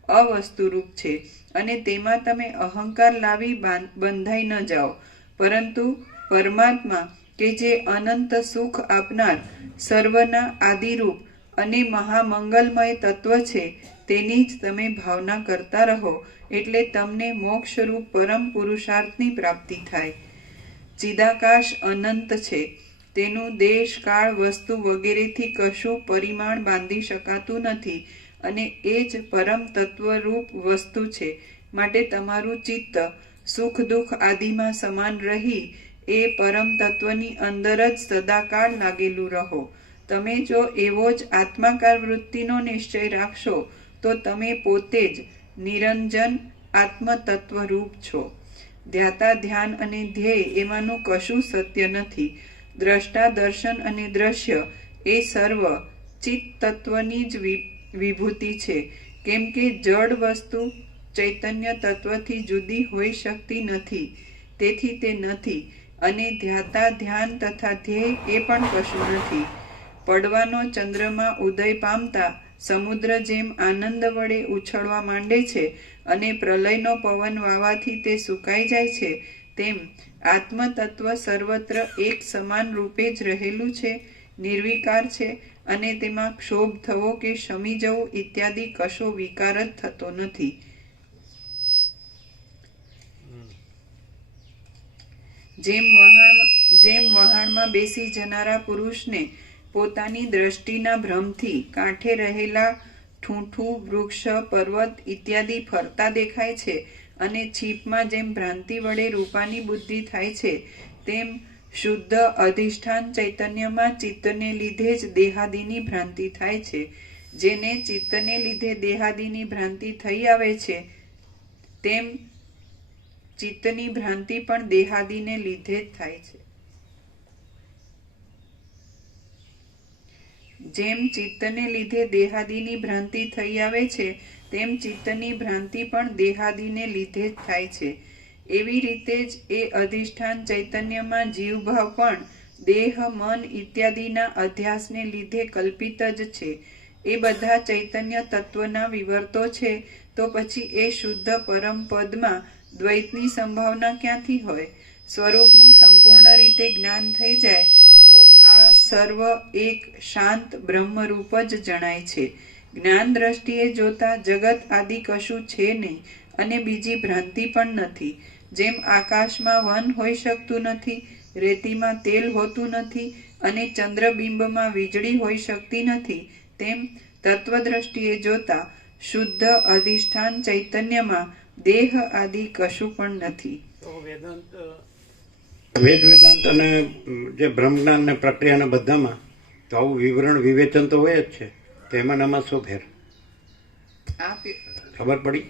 અવસ્તુરૂપ છે અને તેમાં તમે અહંકાર લાવી બંધાઈ ન જાઓ, પરંતુ પરમાત્મા કે જે અનંત સુખ આપનાર સર્વના આદિરૂપ અને મહામંગલમય તત્વ છે તેની જ તમે ભાવના કરતા રહો એટલે તમને મોક્ષરૂપ પરમ પુરુષાર્થની પ્રાપ્તિ થાય. ચિદાકાશ અનંત છે, તેનું દેશ કાળ વસ્તુ વગેરેથી કશું પરિમાણ બાંધી શકાતું નથી અને એ જ પરમ તત્વરૂપ વસ્તુ છે. માટે તમારું ચિત્ત સુખ દુઃખ આદિમાં સમાન રહી એ પરમ તત્વની અંદર જ સદાકાળ લાગેલું રહો. તમે જો એવો જ આત્માકાર વૃત્તિનો નિશ્ચય રાખશો તો તમે પોતે જ નિરંજન આત્મતત્વરૂપ છો. ધ્યાતા ધ્યાન અને ધ્યેય એમાંનું કશું સત્ય નથી. દ્રષ્ટા દર્શન અને દ્રશ્ય એ સર્વ ચિત્ત તત્વની જ વિભૂતિ છે. કેમ કે જડ વસ્તુ ચૈતન્ય તત્વથી જુદી હોઈ શકતી નથી, તેથી તે નથી. અને ધ્યાતા ધ્યાન તથા ધ્યેય એ પણ કશું નથી. પડવાનો ચંદ્રમાં ઉદય પામતા સમુદ્ર જેમ આનંદ વડે ઉછળવા માંડે છે અને પ્રલયનો પવન વાવાથી તે સુકાઈ જાય છે, તેમ આત્મતત્વ સર્વત્ર એક સમાન રૂપે જ રહેલું છે, નિર્વિકાર છે અને તેમાં ક્ષોભ થવો કે શમી જવું ઇત્યાદિ કશો વિકાર જ થતો નથી. જેમ વહાણમાં બેસી જનારા પુરુષને પોતાની દ્રષ્ટિના ભ્રમથી કાંઠે રહેલા ઠૂંઠું, વૃક્ષ, પર્વત ઇત્યાદિ ફરતા દેખાય છે અને છીપમાં જેમ ભ્રાંતિ વડે રૂપાની બુદ્ધિ થાય છે, તેમ શુદ્ધ અધિષ્ઠાન ચૈતન્યમાં ચિત્તને લીધે જ દેહાદિની ભ્રાંતિ થાય છે. જેને ચિત્તને લીધે દેહાદિની ભ્રાંતિ થઈ આવે છે, તેમ ચિત્તની ભ્રાંતિ પણ દેહાદિને લીધે જ થાય છે. જેમ ચિત્તને લીધે દેહાદિની ભ્રાંતિ થઈ આવે છે, તેમ ચિત્તની ભ્રાંતિ પણ દેહાદિને લીધે જ થાય છે. એવી રીતે જ એ અધિષ્ઠાન ચૈતન્યમાં જીવભાવ પણ દેહ, મન ઇત્યાદિના અધ્યાસને લીધે કલ્પિત જ છે. એ બધા ચૈતન્ય તત્વના વિવર્તો છે, તો પછી એ શુદ્ધ પરમ પદમાં દ્વૈતની સંભાવના ક્યાંથી હોય? સ્વરૂપનું સંપૂર્ણ રીતે જ્ઞાન થઈ જાય તો આ સર્વ એક શાંત બ્રહ્મરૂપ જ જણાય છે. જ્ઞાન દ્રષ્ટિએ જોતા જગત આદિ કશું છે નહીં અને બીજી ભ્રાંતિ પણ નથી. જેમ આકાશમાં વન હોઈ શકતું નથી, રેતીમાં તેલ હોતું નથી અને ચંદ્રબિંબમાં વીજળી હોઈ શકતી નથી, તેમ તત્વદ્રષ્ટિએ જોતા શુદ્ધ અધિષ્ઠાન ચૈતન્યમાં દેહ આદિ કશું પણ નથી. વેદાંત અને જે બ્રહ્મજ્ઞાન ને પ્રક્રિયાના બધામાં તો આવું વિવરણ વિવેચન તો હોય જ છે. તો એમાં નામાં શું ફેર? ખબર પડી?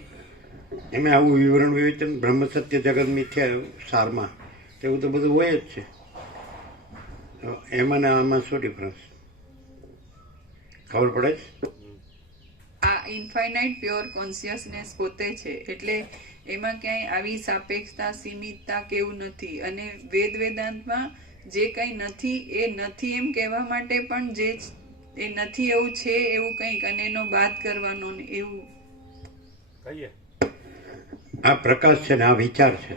એમાં આવું વિવરણ વિવેચન બ્રહ્મ સત્ય જગત મિથ્યા સારમાં તેવું તો બધું હોય જ છે. એમાં ને આમાં શું ડિફરન્સ ખબર પડે છે? આ ઇન્ફાઇનાઇટ પ્યોર કોન્શિયસનેસ પોતે છે, એટલે એમાં ક્યાંય આવી સાપેક્ષતા, સીમિતતા કેવું નથી. અને વેદાંતમાં જે કંઈ નથી એ નથી એમ કહેવા માટે પણ જે એ નથી એવું છે એવું કંઈક અને એનો બાદ કરવાનો ને એવું કહીએ. આ પ્રકાશ છે ને આ વિચાર છે.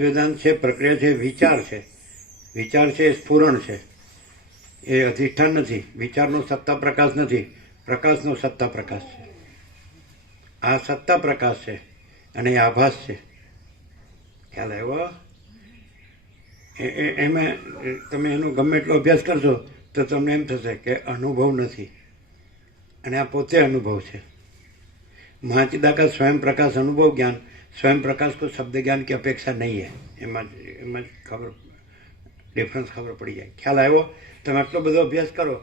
વેદાંત છે, પ્રક્રિયા છે, વિચાર છે. વિચાર છે એ સ્ફુરણ છે, એ અધિષ્ઠાન નથી. વિચારનો સત્તા પ્રકાશ નથી, પ્રકાશનો સત્તા પ્રકાશ છે. આ સત્તા પ્રકાશ છે અને એ આભાસ છે. ખ્યાલ આવ્યો? એમાં તમે એનો ગમે એટલો અભ્યાસ કરશો તો તમને એમ થશે કે અનુભવ નથી, અને આ પોતે અનુભવ છે. महाचिदाकाश स्वयं प्रकाश अनुभव ज्ञान, स्वयं प्रकाश को शब्द ज्ञान की अपेक्षा नहीं है. એમાં ખબર ડિફરન્સ ખબર પડી જાય. ખ્યાલ આવ્યો? તમે આટલો બધો અભ્યાસ કરો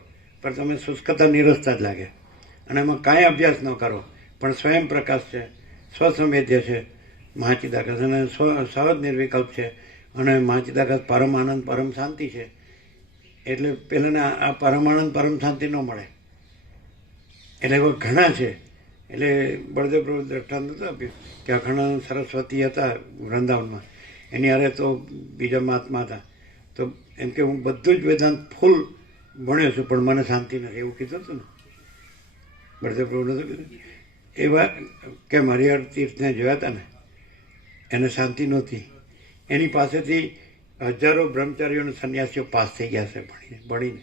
પણ તમે શુષ્કતા નિરસતા જ લાગે. અને એમાં કાંઈ અભ્યાસ ન કરો પણ સ્વયં પ્રકાશ છે, સ્વસંવેદ્ય છે મહાચિદાકાશ, અને સહજ નિર્વિકલ્પ છે. અને મહાચિદાકાશ પરમ આનંદ, પરમ શાંતિ છે. એટલે પહેલાંના આ પરમ આનંદ, પરમ શાંતિ ન મળે. એટલે એવા ઘણા છે. એટલે બળદેવ પ્રભુ દ્રષ્ટાંત નહોતું આપ્યું કે અખંડાનંદ સરસ્વતી હતા વૃંદાવનમાં, એની હારે તો બીજા મહાત્મા હતા. તો એમ કે હું બધું જ વેદાંત ફૂલ ભણ્યો છું પણ મને શાંતિ નથી, એવું કીધું હતું ને બળદેવ પ્રભુ નહોતું કીધું? એવા કે હરિહર તીર્થને જોયા હતા ને, એને શાંતિ નહોતી. એની પાસેથી હજારો બ્રહ્મચારીઓ સંન્યાસીઓ પાસ થઈ ગયા છે ભણીને,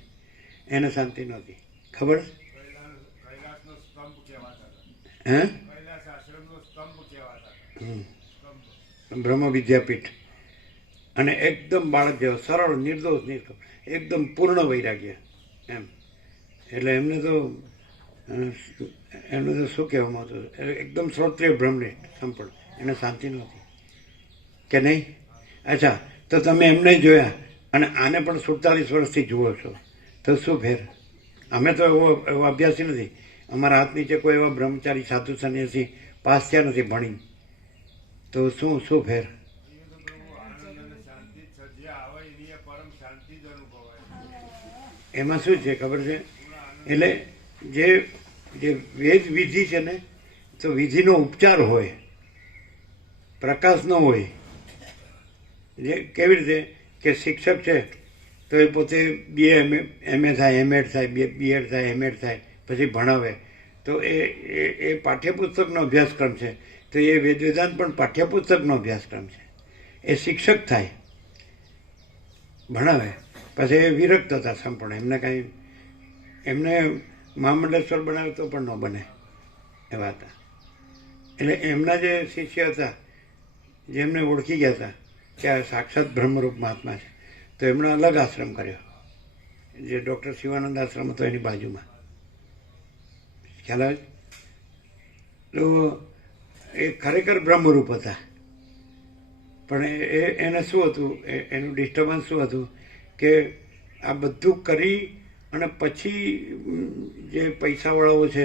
એને શાંતિ નહોતી. ખબર? હે? બ્રહ્મ વિદ્યાપીઠ. અને એકદમ બાળક જેવો સરળ, નિર્દોષ, નિષ્કપ, એકદમ પૂર્ણ વૈરાગ્ય એમ. એટલે એમને તો શું કહેવામાં આવતું, એકદમ શ્રોત્રિય બ્રહ્મને સંપર્ક, એને શાંતિ નહોતી કે નહીં? અચ્છા, તો તમે એમને જોયા અને આને પણ 47 વર્ષથી જુઓ છો, તો શું ફેર? અમે તો એવો અભ્યાસી નથી. અમારા હાથ નીચે કોઈ એવા બ્રહ્મચારી સાધુ સંન્યાસી પાસ થયા નથી ભણી, તો શું શું ફેર? એમાં શું છે ખબર છે? એટલે જે જે વેદ વિધિ છે ને, તો વિધિનો ઉપચાર હોય, પ્રકાશ ન હોય. જે કેવી રીતે કે શિક્ષક છે તો એ પોતે BA MA થાય, MAd થાય, BEd થાય, MAd થાય, પછી ભણાવે, તો એ પાઠ્યપુસ્તકનો અભ્યાસક્રમ છે. તો એ વેદાંત પણ પાઠ્યપુસ્તકનો અભ્યાસક્રમ છે. એ શિક્ષક થાય, ભણાવે, પછી એ વિરક્ત હતા સંપૂર્ણ. એમને મહામંડલેશ્વર બનાવે તો પણ ન બને એવા હતા. એટલે એમના જે શિષ્ય હતા, જેમને ઓળખી ગયા હતા કે આ સાક્ષાત બ્રહ્મરૂપ મહાત્મા છે, તો એમણે અલગ આશ્રમ કર્યો, જે ડૉક્ટર શિવાનંદ આશ્રમ હતો એની બાજુમાં. ખ્યાલ આવે? તો એ ખરેખર બ્રહ્મરૂપ હતા, પણ એને શું હતું, એનું ડિસ્ટર્બન્સ શું હતું કે આ બધું કરી અને પછી જે પૈસાવાળાઓ છે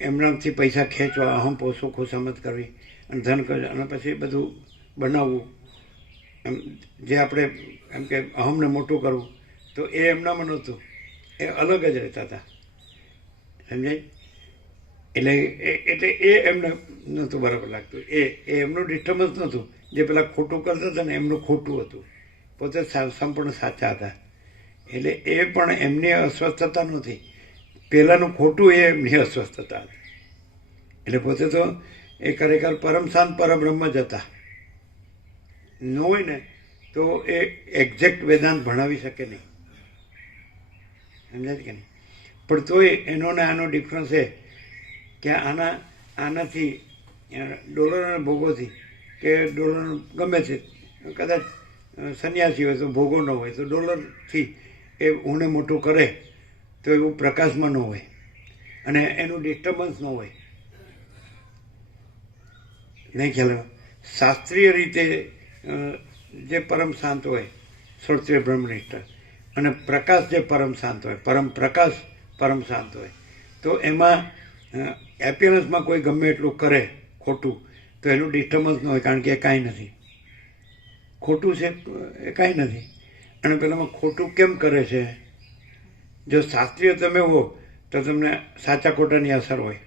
એમનાથી પૈસા ખેંચવા, અહમ પોષો ખુશામત કરવી અને ધન અને પછી બધું બનાવવું, એમ જે આપણે એમ કે અહમને મોટું કરવું, તો એ એમનામાં નહોતું. એ અલગ જ રહેતા હતા, સમજાય? એટલે એ એમને નહોતું બરાબર લાગતું. એ એમનું ડિસ્ટર્બન્સ નહોતું. જે પેલા ખોટું કરતા હતા ને એમનું ખોટું હતું, પોતે સંપૂર્ણ સાચા હતા. એટલે એ પણ એમની અસ્વસ્થતા નથી, પહેલાંનું ખોટું એ એમની અસ્વસ્થતા હતી. એટલે પોતે તો એ ખરેખર પરમ શાંત પરબ્રહ્મ જ હતા. ન હોય ને તો એ એક્ઝેક્ટ વેદાંત ભણાવી શકે નહીં, સમજાય કે નહીં? પણ તોય એનો ને આનો ડિફરન્સ એ કે આનાથી ડોલર અને ભોગોથી, કે ડોલર ગમે છે, કદાચ સંન્યાસી હોય તો ભોગો ન હોય, તો ડોલરથી એ ઊંડે મોટું કરે તો એવું પ્રકાશમાં ન હોય અને એનું ડિસ્ટર્બન્સ ન હોય. નહીં ખ્યાલ આવે? શાસ્ત્રીય રીતે જે પરમ શાંત હોય, શ્રોત્રિય બ્રહ્મનિષ્ઠ, અને પ્રકાશ જે પરમ શાંત હોય, પરમ પ્રકાશ પરમ શાંત હોય, તો એમાં એપિયરન્સમાં કોઈ ગમે એટલું કરે ખોટું, તો એનું ડિસ્ટર્બન્સ ન હોય, કારણ કે એ કાંઈ નથી. ખોટું છે એ કાંઈ નથી. અને પેલામાં ખોટું કેમ કરે છે? જો શાસ્ત્રીય તમે હો તો તમને સાચા ખોટાની અસર હોય,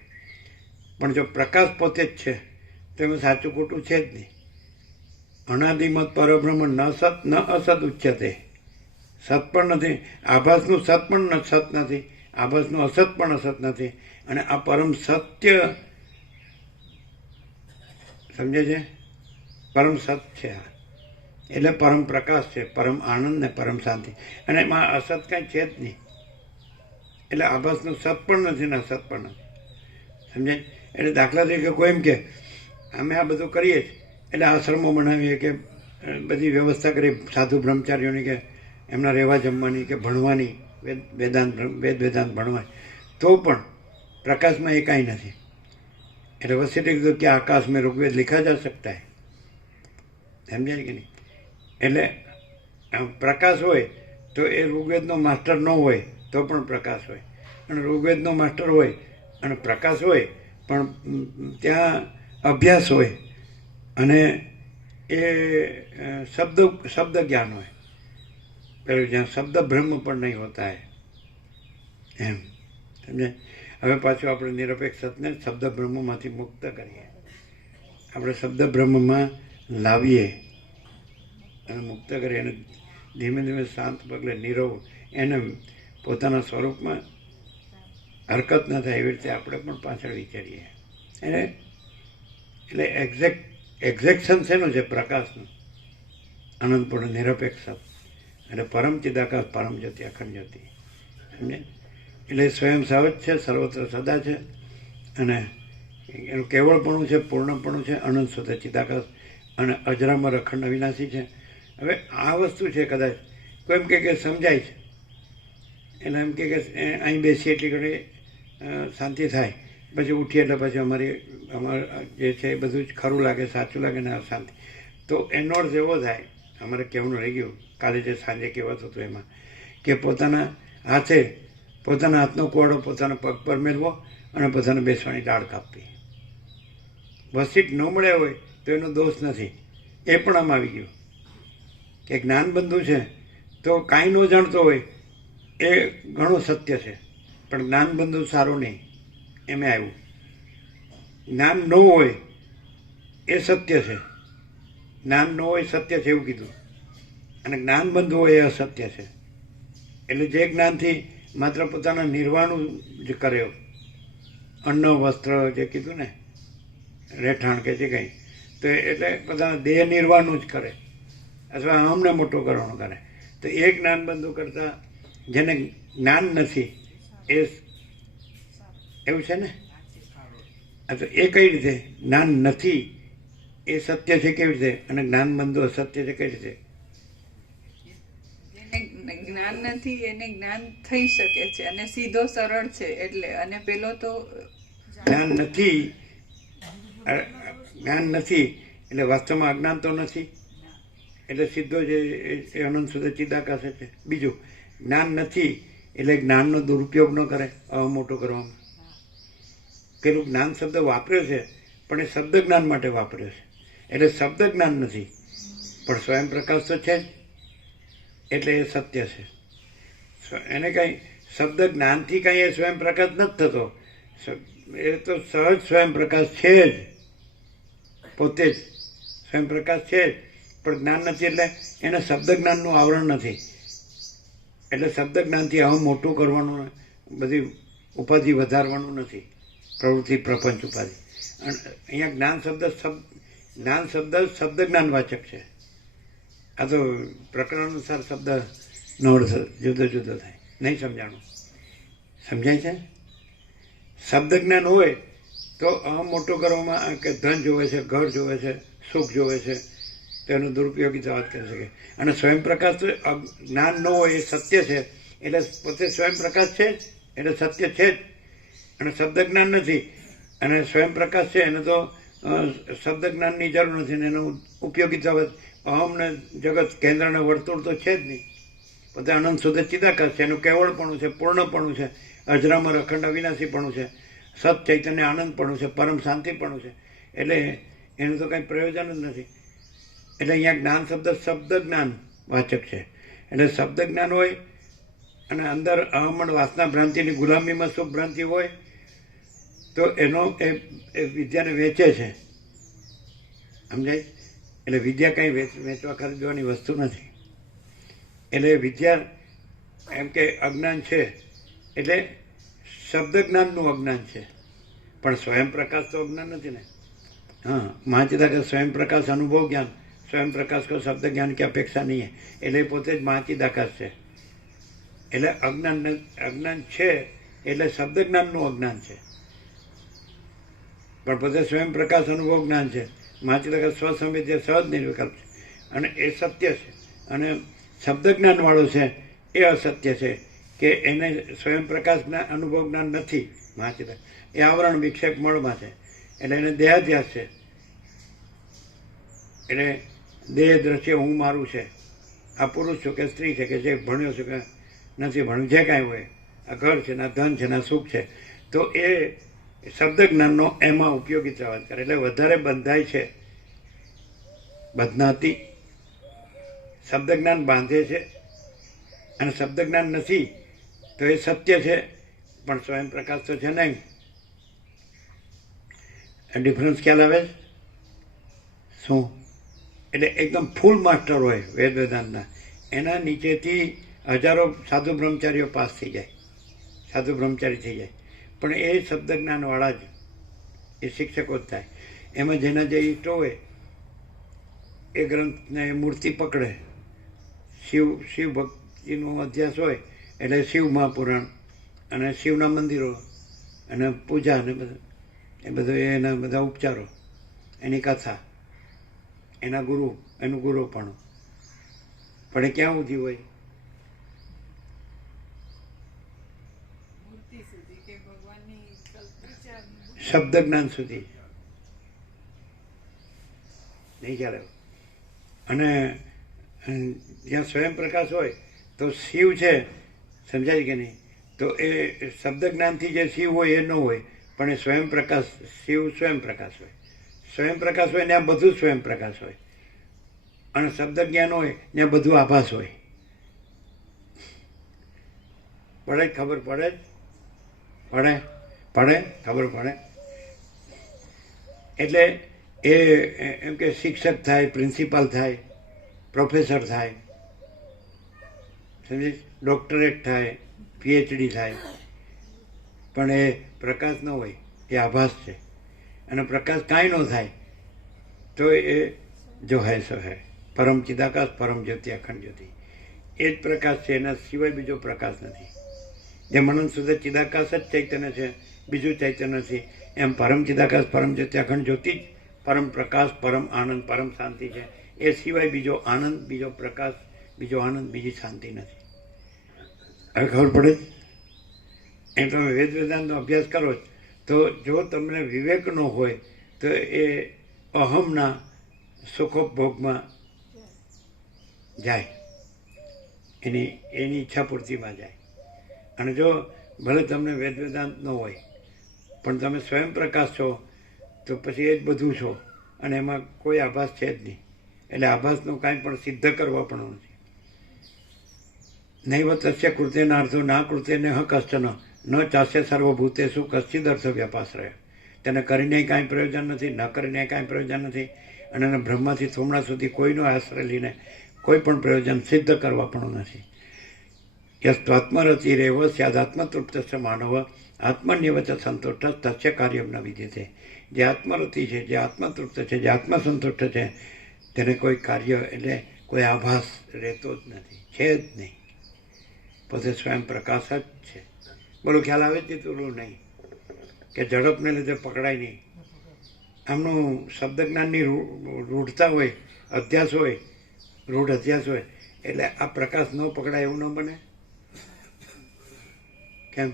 પણ જો પ્રકાશ પોતે જ છે તો એમાં સાચું ખોટું છે જ નહીં. અનાદિમત પરબ્રહ્મ ન સત ન અસત ઉચ્યતે. સત પણ નથી, આભાસનું સત પણ સત નથી, આભાસનું અસત પણ અસત નથી, અને આ પરમ સત્ય, સમજે છે? પરમ સત છે આ. એટલે પરમ પ્રકાશ છે, પરમ આનંદ ને પરમ શાંતિ, અને એમાં અસત કાંઈ છે જ નહીં. એટલે આભાસનું સત પણ નથી ને અસત પણ નથી, સમજાય? એટલે દાખલા તરીકે કોઈ એમ કે અમે આ બધું કરીએ જ, એટલે આશ્રમો બનાવીએ કે બધી વ્યવસ્થા કરી સાધુ બ્રહ્મચારીઓની, કે એમના રહેવા જમવાની, કે ભણવાની, વેદાંત ભણવાની, તો પણ પ્રકાશમાં એ કાંઈ નથી. એટલે વસીઠે કીધું કે આકાશ મેં ઋગ્વેદ लिखा जा सकता है, સમજાય કે નહીં? એટલે પ્રકાશ હોય તો એ ઋગ્વેદનો માસ્ટર ન હોય તો પણ પ્રકાશ હોય, અને ઋગ્વેદનો માસ્ટર હોય અને પ્રકાશ હોય, પણ ત્યાં અભ્યાસ હોય અને એ શબ્દ જ્ઞાન હોય. પેલું જ્યાં શબ્દ બ્રહ્મ પણ નહીં હોતા હે, એમ સમજાય? હવે પાછું આપણે નિરપેક્ષ સતને શબ્દ બ્રહ્મમાંથી મુક્ત કરીએ, આપણે શબ્દ બ્રહ્મમાં લાવીએ અને મુક્ત કરીએ, અને ધીમે ધીમે શાંત પગલે નીરવ એને પોતાના સ્વરૂપમાં હરકત ન થાય એવી રીતે આપણે પણ પાછળ વિચારીએ. એટલે એક્ઝેક્શન શેનું છે? પ્રકાશનું, આનંદપૂર્ણ નિરપેક્ષ સત, એટલે પરમ ચિદાકાશ, પરમ જ્યોતિ, અખંડ જ્યોતિ, સમજે? એટલે સ્વયં સાવજ છે, સર્વત્ર સદા છે, અને એનું કેવળપણું છે, પૂર્ણપણું છે, અનંત શુદ્ધ ચિદાકાશ, અને અજરામર અખંડ અવિનાશી છે. હવે આ વસ્તુ છે, કદાચ કોઈ એમ કે સમજાય છે, એટલે એમ કે અહીં બેસીએ એટલી ઘડી શાંતિ થાય, પછી ઉઠીએ એટલે પછી અમારે જે છે એ બધું જ ખરું લાગે, સાચું લાગે ને અશાંતિ. તો એનો અર્થ એવો થાય, અમારે કહેવાનું રહી ગયું કાલે જે સાંજે કહેવાતું હતું એમાં, કે પોતાના હાથનો કુવાડો પોતાના પગ પર મેળવો અને પોતાને બેસવાની ડાળ કાપવી. વસીટ ન મળ્યા હોય તો એનો દોષ નથી, એ પણ આમ આવી ગયું કે જ્ઞાનબંધુ છે તો કાંઈ ન જાણતો હોય એ ઘણું સત્ય છે, પણ જ્ઞાનબંધુ સારું નહીં એમે આવ્યું. જ્ઞાન ન હોય એ સત્ય છે, જ્ઞાન ન હોય સત્ય છે એવું કીધું, અને જ્ઞાનબંધુ હોય એ અસત્ય છે. એટલે જે જ્ઞાનથી માત્ર પોતાના નિર્વાહનું જ કર્યો, અન્ન વસ્ત્ર જે કીધું ને, રહેઠાણ કે જે કંઈ, તો એટલે પોતાના દેહ નિર્વાહનું જ કરે અથવા અમને મોટો કરવાનું કરે, તો એ જ્ઞાનબંધુ કરતાં જેને જ્ઞાન નથી એ એવું છે ને. તો એ કઈ રીતે જ્ઞાન નથી એ સત્ય છે કેવી રીતે, અને જ્ઞાનબંધુ અસત્ય છે કઈ રીતે? જેને જ્ઞાન નથી એને જ્ઞાન થઈ શકે છે અને સીધો સરળ છે એટલે, અને પેલો તો જ્ઞાન નથી એટલે વાસ્તવમાં અજ્ઞાન તો નથી, એટલે સીધો જે એ અનંત સુધી ચિદાકાશ છે. બીજું, જ્ઞાન નથી એટલે જ્ઞાનનો દુરુપયોગ ન કરે મોટો કરવામાં. પેલું જ્ઞાન શબ્દ વાપર્યો છે પણ એ શબ્દ જ્ઞાન માટે વાપર્યો છે, એટલે શબ્દ જ્ઞાન નથી પણ સ્વયં પ્રકાશ તો છે જ, એટલે એ સત્ય છે. એને કાંઈ શબ્દ જ્ઞાનથી કાંઈ એ સ્વયં પ્રકાશ નથી થતો, એ તો સહજ સ્વયં પ્રકાશ છે જ, પોતે જ સ્વયં પ્રકાશ છે જ, પણ જ્ઞાન નથી એટલે એને શબ્દ જ્ઞાનનું આવરણ નથી, એટલે શબ્દ જ્ઞાનથી આવું મોટું કરવાનું, બધી ઉપાધિ વધારવાનું નથી, પ્રવૃત્તિ પ્રપંચ ઉપાધિ. અને અહીંયા જ્ઞાન શબ્દ શબ્દ જ્ઞાનવાચક છે. આ તો પ્રકરણ અનુસાર શબ્દનો અર્થ જુદો જુદો થાય, નહીં સમજાણું. સમજાય છે? શબ્દ જ્ઞાન હોય તો અહમ મોટો કરવામાં કે ધન જોવે છે, ઘર જોવે છે, સુખ જોવે છે, તો એનો દુરુપયોગી વાત કરી શકે. અને સ્વયં પ્રકાશ તો જ્ઞાન ન હોય એ સત્ય છે, એટલે પોતે સ્વયં પ્રકાશ છે જ, એટલે સત્ય છે જ. અને શબ્દ જ્ઞાન નથી અને સ્વયં પ્રકાશ છે, એને તો શબ્દ જ્ઞાનની જરૂર નથી ને એનું ઉપયોગિતા અહમને જગત કેન્દ્રને વર્તુળ તો છે જ નહીં, પોતે અનંત શુદ્ધ ચિદાકાશ છે, એનું કેવળપણું છે, પૂર્ણપણું છે, અજરામર અખંડ અવિનાશીપણું છે, સત ચૈતન્ય આનંદપણું છે, પરમ શાંતિપણું છે, એટલે એનું તો કંઈ પ્રયોજન જ નથી. એટલે અહીંયા જ્ઞાન શબ્દ જ્ઞાન વાચક છે, એટલે શબ્દ જ્ઞાન હોય અને અંદર અહમણ વાસના ભ્રાંતિની ગુલામીમાં સુખ ભ્રાંતિ હોય તો એનો એ વિદ્યાને વેચે છે, સમજાય? એટલે વિદ્યા કંઈ વેચવા ખરીદવાની વસ્તુ નથી. એટલે વિદ્યા એમ કે અજ્ઞાન છે એટલે શબ્દ જ્ઞાનનું અજ્ઞાન છે, પણ સ્વયં પ્રકાશ તો અજ્ઞાન નથી ને. हाँ महाचिदा का स्वयं प्रकाश अनुभव ज्ञान, स्वयं प्रकाश को शब्द ज्ञान की अपेक्षा नहीं है, એટલે પોતે જ महाचिदाकाश છે. એટલે અજ્ઞાન છે એટલે શબ્દ જ્ઞાનનું અજ્ઞાન છે, પણ પોતે સ્વયં પ્રકાશ અનુભવ જ્ઞાન છે. महाचिदाकाश સ્વસંવેદ્ય સહજ નિર્વિકલ્પ છે અને એ સત્ય છે, અને શબ્દ જ્ઞાન વાળો છે એ અસત્ય છે કે એને સ્વયં પ્રકાશ અનુભવ જ્ઞાન નથી. महाचिदा એ આવરણ વિક્ષેપ મળમાં છે, એટલે એને દેહાધ્યાસ છે, એટલે દેહ દ્રશ્ય હું મારું છે, આ પુરુષ છું કે સ્ત્રી છે કે જે ભણ્યો છે કે નથી ભણ્યું, જે કાંઈ હોય, આ ઘર છે ના ધન છે ના સુખ છે, તો એ શબ્દ જ્ઞાનનો એમાં ઉપયોગિતા વાત કરે, એટલે વધારે બંધાય છે. બંધનાતી શબ્દ જ્ઞાન બાંધે છે અને શબ્દ જ્ઞાન નથી તો એ સત્ય છે પણ સ્વયં પ્રકાશ તો છે નહીં. ડિફરન્સ ખ્યાલ આવે શું? એટલે એકદમ ફૂલ માસ્ટર હોય વેદાંતના, એના નીચેથી હજારો સાધુ બ્રહ્મચારીઓ પાસ થઈ જાય, સાધુ બ્રહ્મચારી થઈ જાય, પણ એ શબ્દ જ્ઞાનવાળા જ એ શિક્ષકો જ થાય. એમાં જેના જે ઈષ્ટો હોય એ ગ્રંથને મૂર્તિ પકડે, શિવ ભક્તિનો અધ્યાસ હોય એટલે શિવ મહાપુરાણ અને શિવના મંદિરો અને પૂજા અને બધું એ બધું એના બધા ઉપચારો, એની કથા, એના ગુરુ, એનું ગુરુપણું, પણ એ ક્યાં સુધી હોય? શબ્દ જ્ઞાન સુધી નહીં ચાલે. અને જ્યાં સ્વયં પ્રકાશ હોય તો શિવ છે, સમજાય કે નહીં? તો એ શબ્દ જ્ઞાનથી જે શિવ હોય એ ન હોય, પણ એ સ્વયં પ્રકાશ, શિવ સ્વયં પ્રકાશ હોય. સ્વયં પ્રકાશ હોય ત્યાં બધું સ્વયં પ્રકાશ હોય, અને શબ્દ જ્ઞાન હોય ત્યાં બધું આભાસ હોય. પડે ખબર પડે પડે પડે ખબર પડે. એટલે એ એમ કે શિક્ષક થાય, પ્રિન્સિપાલ થાય, પ્રોફેસર થાય, સમજી, ડૉક્ટરેટ થાય, PhD થાય, પણ એ પ્રકાશ ન હોય, એ આભાસ છે. અને પ્રકાશ કાંઈ ન થાય તો એ જો હૈ સો હૈ, પરમ ચિદાકાશ, પરમ જ્યોતિ, અખંડ જ્યોતિ, એ જ પ્રકાશ છે. એના સિવાય બીજો પ્રકાશ નથી. જેમ અનંત સુધી ચિદાકાશ જ ચૈતન્ય છે, બીજું ચૈતન્ય નથી, એમ પરમ ચિદાકાશ, પરમ જ્યોતિ, અખંડ જ્યોતિ જ પરમ પ્રકાશ, પરમ આનંદ, પરમ શાંતિ છે. એ સિવાય બીજો આનંદ, બીજો પ્રકાશ, બીજો આનંદ, બીજી શાંતિ નથી. હવે ખબર પડે? એમ તમે વેદ વેદાંતનો અભ્યાસ કરો તો જો તમને વિવેક ન હોય તો એ અહમના સુખોપભોગમાં જાય, એની ઈચ્છા પૂર્તિમાં જાય. અને જો ભલે તમને વેદ વેદાંત ન હોય પણ તમે સ્વયં પ્રકાશ છો તો પછી એ જ બધું છો, અને એમાં કોઈ આભાસ છે જ નહીં. એટલે આભાસનું કાંઈ પણ સિદ્ધ કરવા પણ નથી. નૈવ તસ્ય કૃતેનાર્થો ના કૃતેને હ કશ્ચન ન ચાસ્ય સર્વભૂતેષુ કશ્ચિદર્થ વ્યપાશ્રય. તેને કરીને કાંઈ પ્રયોજન નથી, ન કરીને કાંઈ પ્રયોજન નથી, અને એને બ્રહ્માથી થોમડા સુધી કોઈનો આશ્રય લઈને કોઈ પણ પ્રયોજન સિદ્ધ કરવા પણ નથી. યસ્ત્વાત્મરતિરેવ સ્યાદાત્મતૃપ્તસ્ય માનવ આત્મન્યવ ચ સંતુષ્ટ તસ્ય કાર્યમ ન વિદ્યતે. જે આત્મરતિ છે, જે આત્મતૃપ્ત છે, જે આત્મસંતુષ્ટ છે, તેને કોઈ કાર્ય એટલે કોઈ આભાસ રહેતો જ નથી, છે જ નહીં. પોતે સ્વયં પ્રકાશ જ છે. બોલો ખ્યાલ આવે છે? તુલું નહીં કે ઝડપને લીધે પકડાય નહીં. આમનું શબ્દ જ્ઞાનની રૂઢતા હોય, અધ્યાસ હોય, રૂઢ અધ્યાસ હોય, એટલે આ પ્રકાશ ન પકડાય એવું ન બને. કેમ?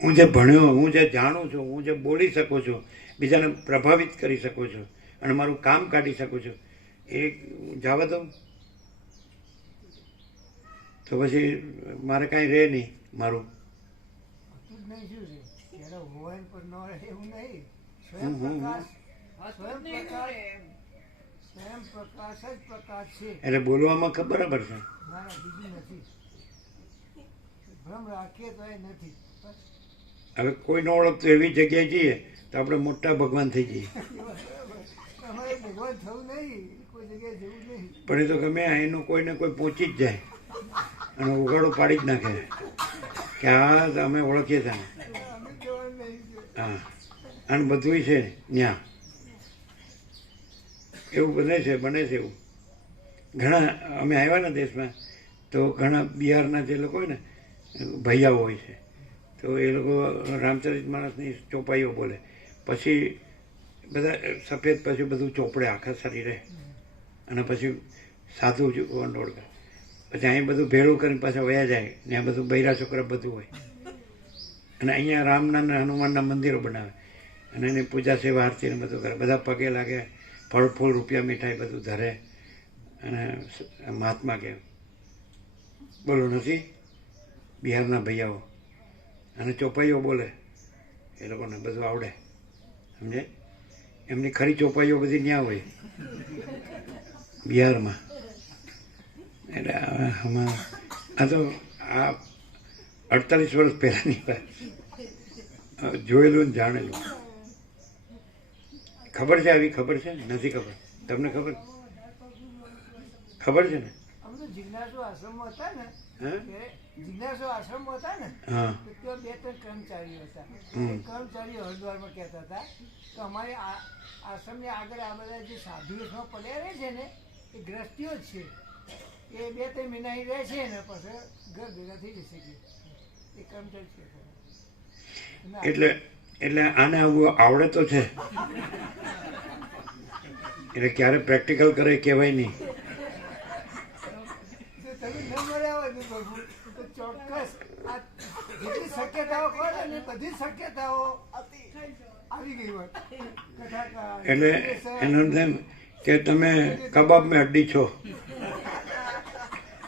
હું જે ભણ્યો, હું જે જાણું છું, હું જે બોલી શકું છું, બીજાને પ્રભાવિત કરી શકું છું, અને મારું કામ કાઢી શકું છું, એ જવા દઉં તો પછી મારે કાંઈ રહે નહીં મારું. હતું જ નહીં. શું છે ત્યારે હોય પણ ન રહે એવું નહીં. સ્વયં પ્રકાશ, સ્વયં પ્રકાશ, સ્વયં પ્રકાશ જ પ્રકાશ છે. એટલે બોલવામાં બરાબર છે. ના ના, બીજું નથી. ભ્રમ રાખીએ તો એ નથી. હવે કોઈ ન ઓળખતો એવી જગ્યાએ જઈએ તો આપણે મોટા ભગવાન થઈ જઈએ. તમારે ભગવાન થવું નહીં, કોઈ જગ્યાએ જવું નહીં. પણ એ તો ગમે એનું કોઈને કોઈ પહોંચી જ જાય અને ઉઘાડો પાડી જ નાખે કે આ અમે ઓળખીએ છીએ. અમે જવાનું નહીં. હા, અને બધું છે ત્યાં એવું બને છે એવું. ઘણા અમે આવ્યા ને દેશમાં તો ઘણા બિહારના જે લોકો હોય ને ભૈયાઓ હોય છે, તો એ લોકો રામચરિત માનસની ચોપાઈઓ બોલે, પછી બધા સફેદ, પછી બધું ચોપડે આખા શરીરે, અને પછી સાધુ વંડોળ કરે, પછી અહીં બધું ભેળું કરીને પાછા વયા જાય. ત્યાં બધું બૈરા છોકરા બધું હોય, અને અહીંયા રામના અને હનુમાનના મંદિરો બનાવે, અને એની પૂજા સેવા આરતી ને બધું કરે. બધા પગે લાગે, ફળ ફૂલ, રૂપિયા, મીઠાઈ બધું ધરે, અને મહાત્મા કહે. બોલો નથી બિહારના ભૈયાઓ, અને ચોપાઈઓ બોલે, એ લોકોને બધું આવડે, સમજે? એમની ખરી ચોપાઈઓ બધી ત્યાં હોય બિહારમાં. એટલે આમાં આ તો આ 48 વર્ષ પહેલાંની વાત, જોયેલું ને જાણેલું. ખબર છે? આવી ખબર છે? નથી ખબર? તમને ખબર છે ને? અમે તો જિજ્ઞાસુ આશ્રમમાં હતા ને, હા જિજ્ઞાસુ આશ્રમમાં હતા ને, હા તો ત્યાં 2-3 કર્મચારીઓ હતા. એ કર્મચારીઓ હરિદ્વારમાં કહેતા હતા કે અમારે આશ્રમની આગળ આ બધા જે સાધુઓમાં પડ્યા રહે છે ને, એ ગ્રસ્તીઓ જ છે. એ 2-3 મહિના અહીં રહે છે ને પછી ઘર ભેગા થઈ જશે કે એ કર્મચારી છે. એટલે આને આવું આવડે તો છે, એટલે ક્યારે પ્રેક્ટિકલ કરે કહેવાય નહીં. તમે ન મળ્યા હોય ને પ્રભુ તો ચોક્કસ આ જેટલી શક્યતાઓ કહો ને બધી શક્યતાઓ આવી ગઈ હોય. એટલે એનું એમ કે તમે કબાબ મેં હડ્ડી છો.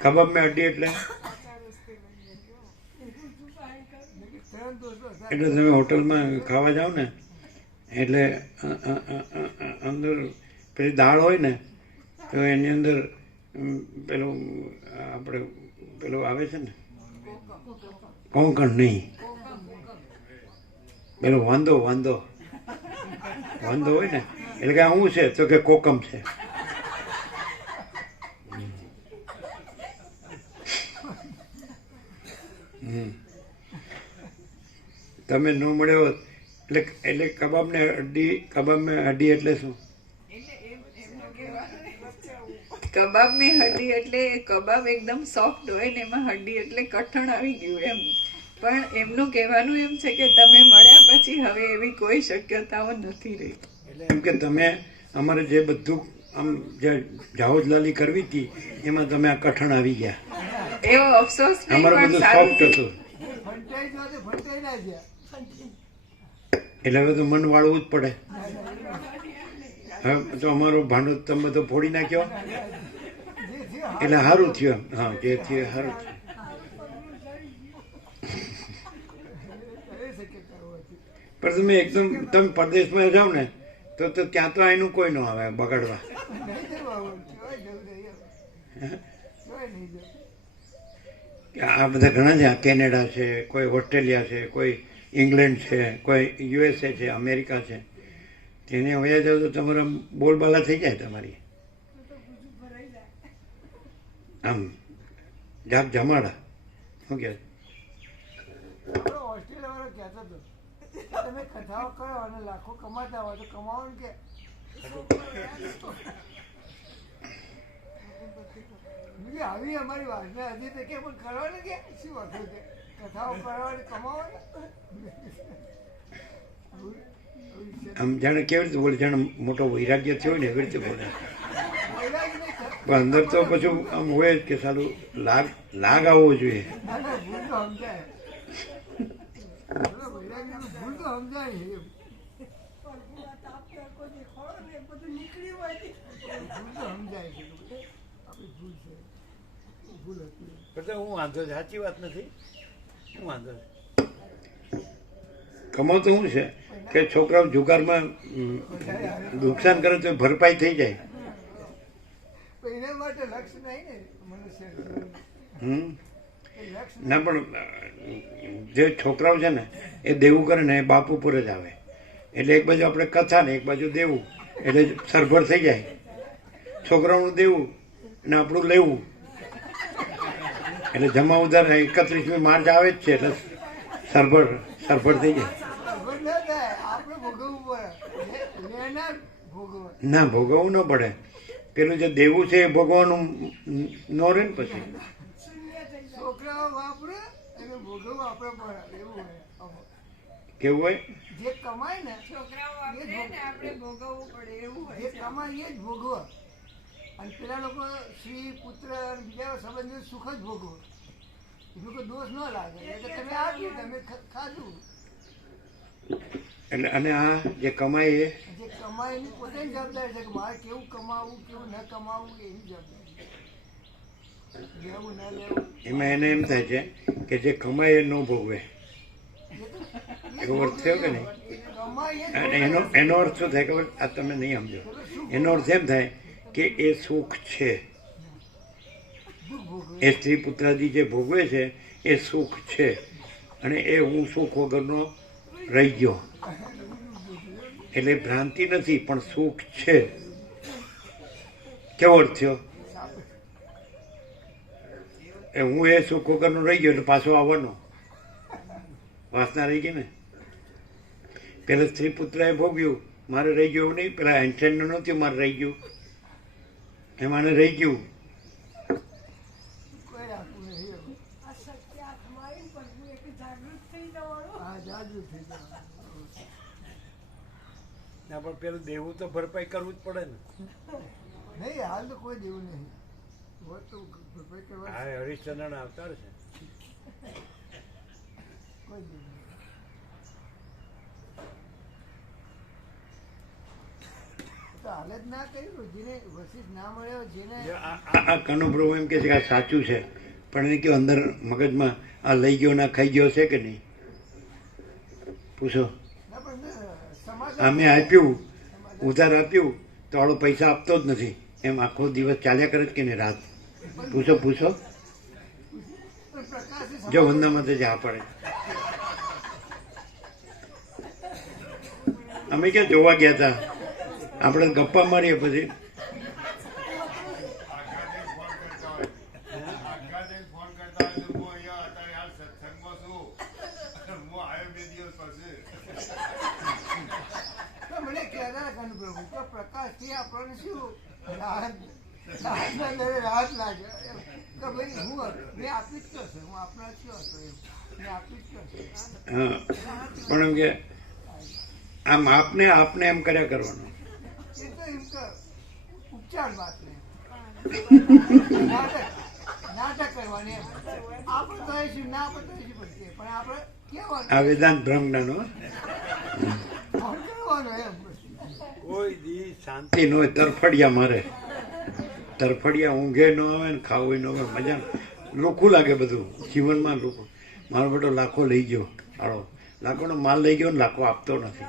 કબાબ મેં હડ્ડી એટલે તરત દોષ વધારે. એટલે તમે હોટલમાં ખાવા જાઓ ને એટલે અંદર પેલી દાળ હોય ને તો એની અંદર પેલું આપણે પેલું આવે છે ને કોંકણ નહીં, પેલો વાંદો વાંદો વાંદો હોય ને એટલે કે આ શું છે તો કે કોકમ છે. તમે ન મળ્યો એટલે કબાબને હડ્ડી એટલે શું? કબાબની હડ્ડી એટલે કબાબ એકદમ સોફ્ટ હોય ને એમાં હડ્ડી એટલે કઠણ આવી ગયું એમ. પણ એમનું કહેવાનું એમ છે કે તમે મળ્યા પછી હવે એવી કોઈ શક્યતાઓ નથી રહી. એટલે એમ કે તમે અમારે જે બધું આમ જે જાહોજલાલી કરવી હતી એમાં તમે આ કઠણ આવી ગયા. એવો અફસોસ નહીં, અમારે પણ બધું સારું સોફ્ટ હતું ફંટાઈ જવા તો ફંટાઈ ના ગયા. એટલે હવે તો મન વાળવું જ પડે. હવે તો અમારું ભાંડું તમે બધું ફોડી નાખ્યો જે થયું એટલે સારું થયું. હા, જે થયું એ સારું થયું. એ શક્યતાઓ હતી. પણ તમે એકદમ તમે પરદેશમાં જાઓ ને તો ત્યાં તો એનું કોઈ ન આવે બગાડવા. નહીં જવું આવું. જોઈ જવું નહીં હવે. જોઈ નહીં જવું. આ બધા ઘણા છે, કેનેડા છે, કોઈ ઓસ્ટ્રેલિયા છે, કોઈ ઇંગ્લેન્ડ છે, કોઈ યુએસએ છે, અમેરિકા છે. તેને વયા જાવ તો તમારા બોલબાલા થઈ જાય તમારી. આમ જાગ જમાડા શું કહે? આપણો ઓસ્ટ્રેલિયા વાળો કહેતો હતો કે તમે કથાઓ કરો અને લાખો કમાતા હોય તો કમાવાનું કે આવી અમારી વાસના હતી તો કે પણ કરવાનું કે શું હતું કે કથાઓ કરવાની કમાવાનું. આમ જાણે કેવી રીતે બોલે, જાણે મોટો વૈરાગ્ય થયો ને એવી રીતે બોલે. વૈરાગ નહીં થતું. પણ અંદર તો પછી આમ હોય જ કે સારું લાગ આવવો જોઈએ. ના, ના, ભૂલ તો સમજાય. વૈરાગીનું ભૂલ તો સમજાય એમ. પરભુના તાપ તડકો દેખાડો ને એ બધું નીકળી હોય ને. ભૂલ તો સમજાય છે. આપણી ભૂલ છે. ભૂલ હતી. એટલે હું વાંધો છે, સાચી વાત નથી. શું વાંધો છે? કમાવ તો શું છે કે છોકરાઓ જુગારમાં નુકસાન કરે તો ભરપાઈ થઈ જાય. પણ એના માટે લક્ષ્ય નહીં ને મનુષ્ય. લક્ષ્ય ના પણ જે છોકરાઓ છે ને એ દેવું કરે ને એ બાપ ઉપર જ આવે. એટલે એક બાજુ આપણે કથા ને એક બાજુ દેવું એટલે સરભર થઈ જાય. છોકરાઓનું દેવું અને આપણું લેવું એટલે જમા ઉધાર 31મી માર્ચ આવે જ છે એટલે સરભર થઈ જાય. ખબર ના થાય. આપણે ભોગવવું પડે. લેનાર ભોગવે. ના, ભોગવવું ન પડે. પેલું જે દેવું છે એ ભોગવવાનું ન રહે ને પછી. છોકરાઓ વાપરે અને ભોગવવું આપણે પડે એવું હોય. કેવું હોય? જે કમાય ને છોકરાઓ એ જ આપણે ભોગવવું પડે એવું જે કમાય એ જ ભોગવે. અને પેલા લોકો સ્ત્રી પુત્ર અને બીજા સંબંધો સુખ જ ભોગવે. એ લોકો દોષ ન લાગે. એટલે તમે આપ્યું તમે ખાધું. એટલે અને આ જે કમાય એ જે કમાય એની પોતાની જવાબદારી છે કે મારે કેવું કમાવું કેવું ન કમાવું એની જવાબદારી. લેવું ન લેવું એમાં એને એમ થાય છે કે જે કમાય એ ન ભોગવે. એવો અર્થ થયો કે નહીં? કમાય એ જ અને એનો અર્થ શું થાય ખબર? આ તમે નહીં સમજો. એનો અર્થ એમ થાય કે એ સુખ છે. દુઃખ ભોગવે. એ સ્ત્રી પુત્રાદી જે ભોગવે છે એ સુખ છે અને એ હું સુખ વગરનો રહી ગયો. એટલે ભ્રાંતિ નથી પણ સુખ છે. કેવો અર્થ થયો? એ હું એ સુખ વગરનો રહી ગયો એટલે પાછો આવવાનો. વાસના રહી ગઈ ને. પેલા સ્ત્રી પુત્રએ ભોગ્યું, મારે રહી ગયું એવું નહીં. પેલા એન્ટેન્ડ નહોતું મારે રહી ગયું, એમાં રહી ગયું. કોઈ રાખવું નહીં હવે. આ સત્ય આંખ મારીને પરભુ એક જાગૃત થઈ જવાનું. આ જાજુ થઈ જવાનું. ના પણ પેલું દેવું તો ભરપાઈ કરવું જ પડે ને. નહીં હાલ તો કોઈ દેવું નહીં. હોત તો ભરપાઈ કરવા હા, હરિશ્ચંદ્ર અવતાર છે. કોઈ દેવું નહીં. તો હાલ જ ના કર્યું. જેને વશિષ્ઠ ના મળ્યો જેને આ કનુપ્રભુ એમ કે છે કે આ સાચું છે પણ એને કેવું અંદર મગજમાં આ લઈ ગયો ના ખાઈ ગયો છે કે નહીં? પૂછો. ના પણ સમાજ અમે આપ્યું, ઉધાર આપ્યું તો વાળો પૈસા આપતો જ નથી. એમ આખો દિવસ ચાલ્યા કરે જ કે નહીં રાત? પૂછો પૂછો. પ્રકાશથી જો વંદામાં તો જા પડે. અમે ક્યાં જોવા ગયા હતા? આપણે ગપ્પા મારીએ પછી. તો મને કહેતા હતા પ્રભુ કે પ્રકાશથી આપણને શું રાહતના દરે રાહત લાગે કે ભાઈ હું મેં આપી જ કરશે, હું આપણા જ કયો હતો એમ મેં આપી જ કરશે. હા, પણ એમ કે આમ આપને એમ કર્યા કરવાનું. એ તો એમ કે ઉપચાર વાત ને નાટક કરવાની એમ આપણે તો શું ના આપણે તો શું પડશે પણ આપણે કેવાનું આ વેદાંત બ્રહ્મ જ્ઞાન હો. કરવાનું એમ કોઈ દી શાંતિ ન હોય, તરફડિયા મારે. તરફડિયા ઊંઘે ન આવે ને ખાવું ન આવે, મજા લોખું લાગે બધું જીવનમાં. લોકો મારો બેટો લાખો લઈ ગયો, હાલો લાખોનો માલ લઈ ગયો ને લાખો આપતો નથી.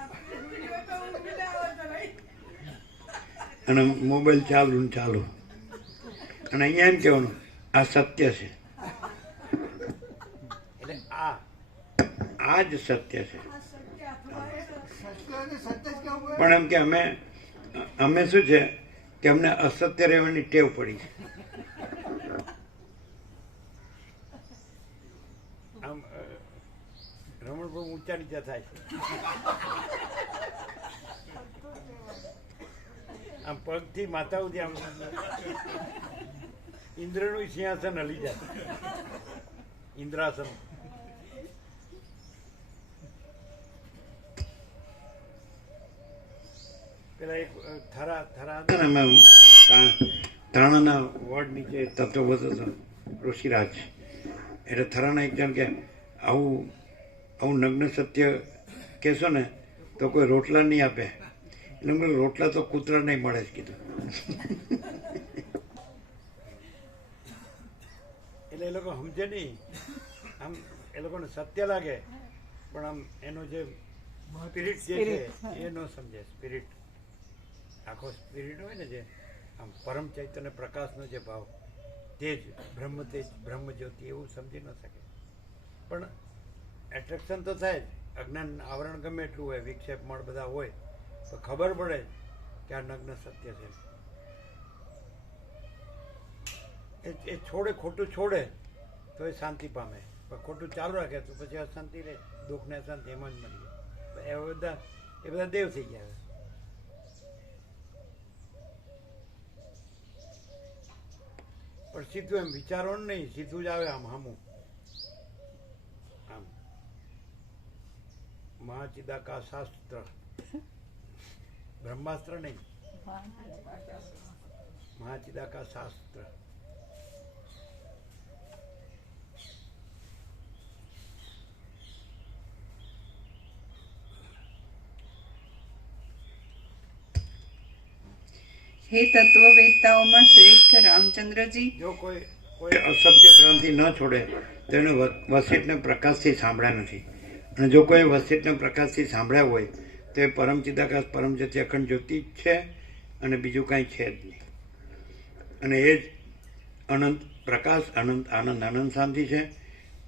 અને મોબાઈલ ચાલુ ને ચાલુ. અને અહીંયા એમ કહેવાનું આ સત્ય છે. એટલે આ જ સત્ય છે. સત્ય અને સત્ય જ કેવું પણ એમ કે અમે શું છે કે અમને અસત્ય રહેવાની ટેવ પડી છે. આમ રમણભાઈ ઊંચા નીચા થાય છે. આમ પગથી માથા સુધી આમ ઇન્દ્રનું સિંહાસન હલી જાય. ઇન્દ્રાસન. પેલા એક થરા હતા ને અમે તાણાના વડ નીચે તત્વબોધ હતો ઋષિરાજ. એટલે થરાના એક જણ કે આવું નગ્ન સત્ય કહેશો ને તો કોઈ રોટલા નહીં આપે. એટલે મેં રોટલા તો કૂતરા નહીં મળે જ કીધું. એટલે એ લોકો સમજે નહીં. આમ એ લોકોને સત્ય લાગે પણ આમ એનો જે સ્પિરિટ જે છે એ ન સમજે. સ્પિરિટ આખો સ્પિરિટ હોય ને જે આમ પરમ ચૈતન્ય પ્રકાશનો જે ભાવ, તેજ બ્રહ્મ જ્યોતિ એવું સમજી ન શકે. પણ એટ્રેક્શન તો થાય જ. અજ્ઞાન આવરણ ગમે એટલું હોય, વિક્ષેપ મળ બધા હોય તો ખબર પડે કે આ નગ્ન સત્ય છે. એ છોડે, ખોટું છોડે તો એ શાંતિ પામે, પણ ખોટું ચાલુ રાખે તો પછી અશાંતિ રહે. દુઃખ ને અશાંતિ એમાં જ મળી જાય. એ બધા દેવ થઈ ગયા. પણ સીધું એમ વિચારવાનું નહીં, સીધું જ આવે આમ હામું. આમ મહાચિદાકા શાસ્ત્ર, બ્રહ્માસ્ત્ર નહીં, મહાચિદાકા શાસ્ત્ર. હે તત્વવેત્તાઓમાં શ્રેષ્ઠ રામચંદ્રજી, જો કોઈ અસત્ય ભ્રાંતિ ન છોડે તો એને વસિષ્ઠને પ્રકાશથી સાંભળ્યા નથી. અને જો કોઈ વસિષ્ઠને પ્રકાશથી સાંભળ્યા હોય તો એ પરમ ચિદાકાશ પરમ જ્યોતિ અખંડ જ્યોતિ જ છે અને બીજું કાંઈ છે જ નહીં. અને એ જ અનંત પ્રકાશ, અનંત આનંદ, આનંદ શાંતિ છે.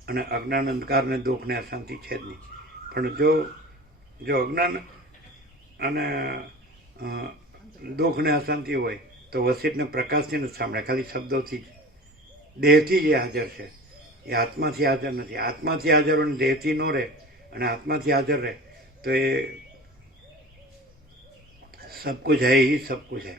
અને અજ્ઞાન અંધકાર ને દુઃખ ને અશાંતિ છે જ નહીં. પણ જો અજ્ઞાન અને દુઃખ ને અશાંતિ હોય તો વસિષ્ઠને પ્રકાશથી નથી સાંભળે, ખાલી શબ્દોથી જ, દેહથી જ એ હાજર છે. એ આત્માથી હાજર નથી. આત્માથી હાજર હોય ને દેહથી ન રહે અને આત્માથી હાજર રહે તો એ સબ કુછ હૈ ही सब कुछ है.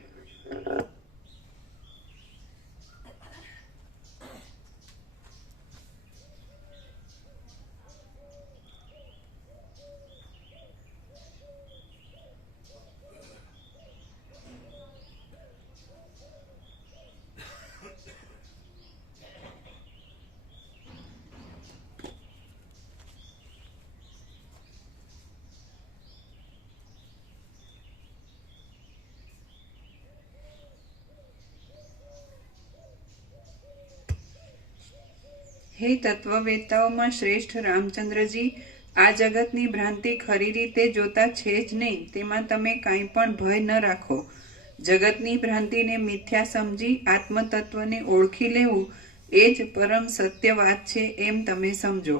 હે તત્વવેત્તાઓમાં શ્રેષ્ઠ રામચંદ્રજી, આ જગતની ભ્રાંતિ ખરી રીતે જોતા છે જ નહીં, તેમાં તમે કાંઈ પણ ભય ન રાખો. જગતની ભ્રાંતિને મિથ્યા સમજી આત્મતત્વને ઓળખી લેવું એ જ પરમ સત્ય વાત છે એમ તમે સમજો.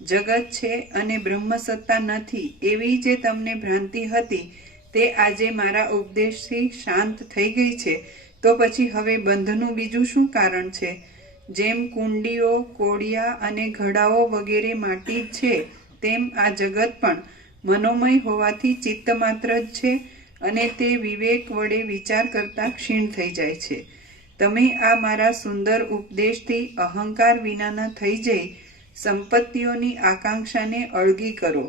જગત છે અને બ્રહ્મસત્તા નથી એવી જે તમને ભ્રાંતિ હતી તે આજે મારા ઉપદેશથી શાંત થઈ ગઈ છે, તો પછી હવે બંધનું બીજું શું કારણ છે? જેમ કુંડીઓ, કોડિયા અને ઘડાઓ વગેરે માટી જ છે, તેમ આ જગત પણ મનોમય હોવાથી ચિત્ત માત્ર જ છે અને તે વિવેક વડે વિચાર કરતા ક્ષીણ થઈ જાય છે. તમે આ મારા સુંદર ઉપદેશથી અહંકાર વિનાના થઈ જઈ સંપત્તિઓની આકાંક્ષાને અળગી કરો.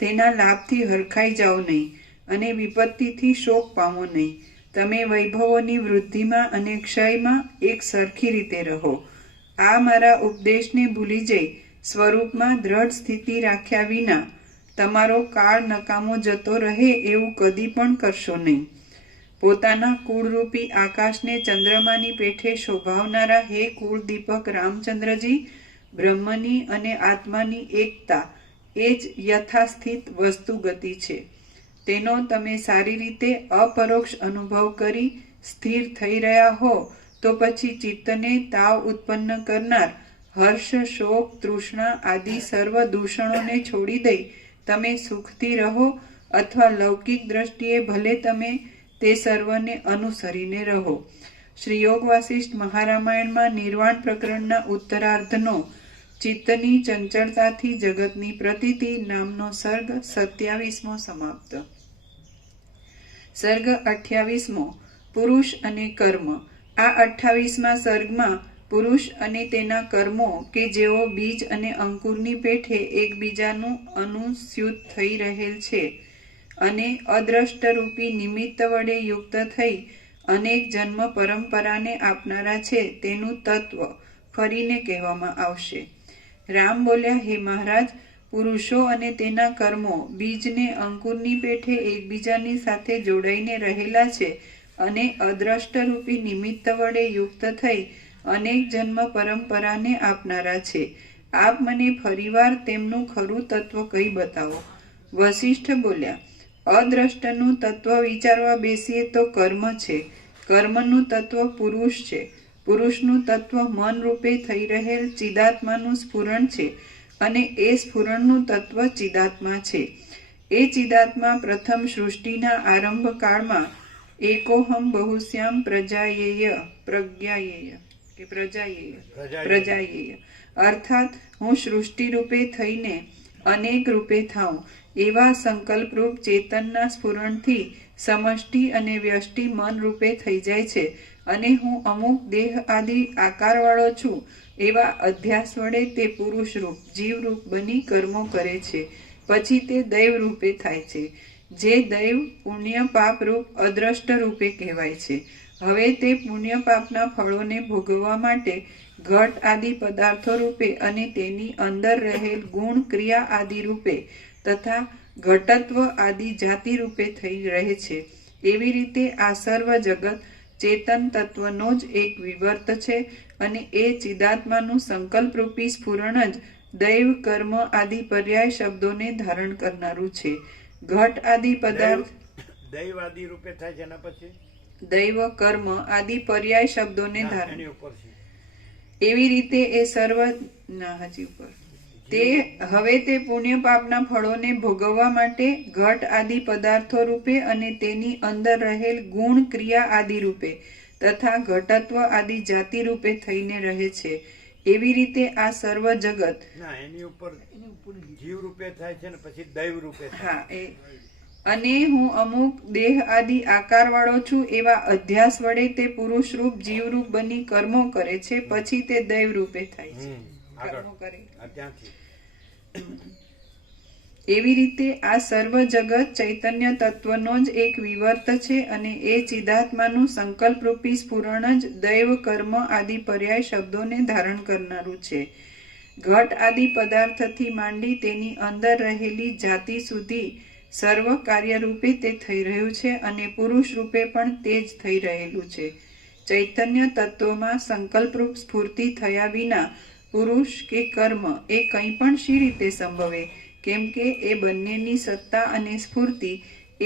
તેના લાભથી હરખાઈ જાઓ નહીં અને વિપત્તિથી શોક પામો નહીં. તમે વૈભવોની વૃદ્ધિમાં અને ક્ષયમાં એક સરખી રીતે રહો. આ મારા ઉપદેશને ભૂલી જઈ સ્વરૂપમાં દ્રઢ સ્થિતિ રાખ્યા વિના તમારો કાળ નકામો જતો રહે એવું કદી પણ કરશો નહીં. પોતાના કુળરૂપી આકાશને ચંદ્રમાની પેઠે શોભાવનારા હે કુળદીપક રામચંદ્રજી, બ્રહ્મની અને આત્માની એકતા એ જ યથાસ્થિત વસ્તુ ગતિ છે. તેનો તમે સારી રીતે અપરોક્ષ અનુભવ કરી સ્થિર થઈ રહ્યા હો તો પછી ચિત્તને તાવ ઉત્પન્ન કરનાર હર્ષ, શોક, તૃષ્ણા આદિ સર્વ દૂષણોને છોડી દઈ તમે સુખથી રહો, અથવા લૌકિક દ્રષ્ટિએ ભલે તમે તે સર્વને અનુસરીને રહો. શ્રી યોગ વાસિષ્ઠ મહારામાયણમાં નિર્વાણ પ્રકરણના ઉત્તરાર્ધનો ચિત્તની ચંચળતાથી જગતની પ્રતીતિ નામનો સર્ગ 27મો સમાપ્ત. સર્ગ 28મો પુરુષ અને કર્મ. આ 28મા સર્ગમાં પુરુષ અને તેના કર્મો કે જેઓ બીજ અને અંકુરની પેઠે એકબીજાનું અનુસ્યુત થઈ રહેલ છે અને અદ્રષ્ટરૂપી નિમિત્ત વડે યુક્ત થઈ અનેક જન્મ પરંપરાને આપનારા છે તેનું તત્વ ફરીને કહેવામાં આવશે. રામ બોલ્યા, હે મહારાજ, પુરુષો અને તેના કર્મો બીજને અંકુરની પેઠે એકબીજાની સાથે જોડાઈને રહેલા છે અને અદ્રષ્ટરૂપી નિમિત્ત વડે યુક્ત થઈ અનેક જન્મ પરંપરાને આપનારા છે. આપ મને ફરીવાર તેમનું ખરું તત્વ કહી બતાવો. વશિષ્ઠ બોલ્યા, અદ્રષ્ટનું તત્વ વિચારવા બેસીએ તો કર્મ છે, કર્મનું તત્વ પુરુષ છે, પુરુષનું તત્વ મન રૂપે થઈ રહેલ ચિદાત્માનું સ્ફુરણ છે અને એ સ્ફુરણનું તત્વ ચિદાત્મા છે. એ ચિદાત્મા પ્રથમ સૃષ્ટિના આરંભ કાળમાં એકોહમ બહુશ્યામ પ્રજાયેય અર્થાત હું સૃષ્ટિ રૂપે થઈને અનેક રૂપે થાઉં એવા સંકલ્પરૂપ ચેતનના સ્ફુરણથી સમષ્ટિ અને વ્યષ્ટિ મન રૂપે થઈ જાય છે અને હું અમુક દેહ આદિ આકારવાળો છું એવા અધ્યાસ વડે તે પુરુષ રૂપ જીવરૂપ બની કર્મો કરે છે. પછી તે દૈવ રૂપે થાય છે, જે દૈવ પુણ્ય પાપ રૂપ અદ્રષ્ટ રૂપે કહેવાય છે. હવે તે પુણ્ય પાપના ફળોને ભોગવવા માટે ઘટ આદિ પદાર્થો રૂપે અને તેની અંદર રહેલ ગુણ ક્રિયા આદિ રૂપે તથા ઘટત્વ આદિ જાતિ રૂપે થઈ રહે છે. એવી રીતે આ સર્વ જગત ચેતન તત્વનો જ એક વિવર્ત છે અને એ ચિદાત્માનું સંકલ્પરૂપી સ્ફુરણ જ દૈવ કર્મ આદિ પર્યાય શબ્દોને ધારણ કરનારું છે. ઘટ આદિ પદાર્થ દૈવ આદિ રૂપે થાય છે એના પછી દૈવ કર્મ આદિ પર્યાય શબ્દોને ધારણ એવી રીતે એ સર્વ હજી ઉપર તે હવે તે પુણ્ય પાપના ફળોને ભોગવવા માટે ઘટ આદિ પદાર્થો રૂપે અને તેની અંદર રહેલ ગુણ ક્રિયા આદિ રૂપે તથા ઘટત્વ આદિ જાતિ રૂપે થઈને રહે છે. એવી રીતે આ સર્વ જગત એની ઉપર જીવ રૂપે થાય છે ને પછી દૈવ રૂપે હા અને હું અમુક દેહ આદિ આકાર વાળો છું એવા અધ્યાસ વડે તે પુરુષ રૂપ જીવ રૂપ બની કર્મો કરે છે. પછી તે દૈવ રૂપે થાય છે, કર્મો કરે. એવી રીતે આ સર્વ જગત ચૈતન્ય તત્વનો જ એક વિવર્ત છે અને એ ચિદાત્માનું સંકલ્પરૂપી સ્ફુરણ જ દૈવ કર્મ આદિ પર્યાય શબ્દોને ધારણ કરનારું છે. ઘટ આદિ પદાર્થથી માંડી તેની અંદર રહેલી જાતિ સુધી સર્વ કાર્ય રૂપે તે થઈ રહ્યું છે અને પુરુષ રૂપે પણ તે જ થઈ રહેલું છે. ચૈતન્ય તત્વમાં સંકલ્પરૂપ સ્ફૂર્તિ થયા વિના પુરુષ કે કર્મ એ કંઈ પણ શી રીતે સંભવે કેમ કે એ બંનેની સત્તા અને સ્ફૂર્તિ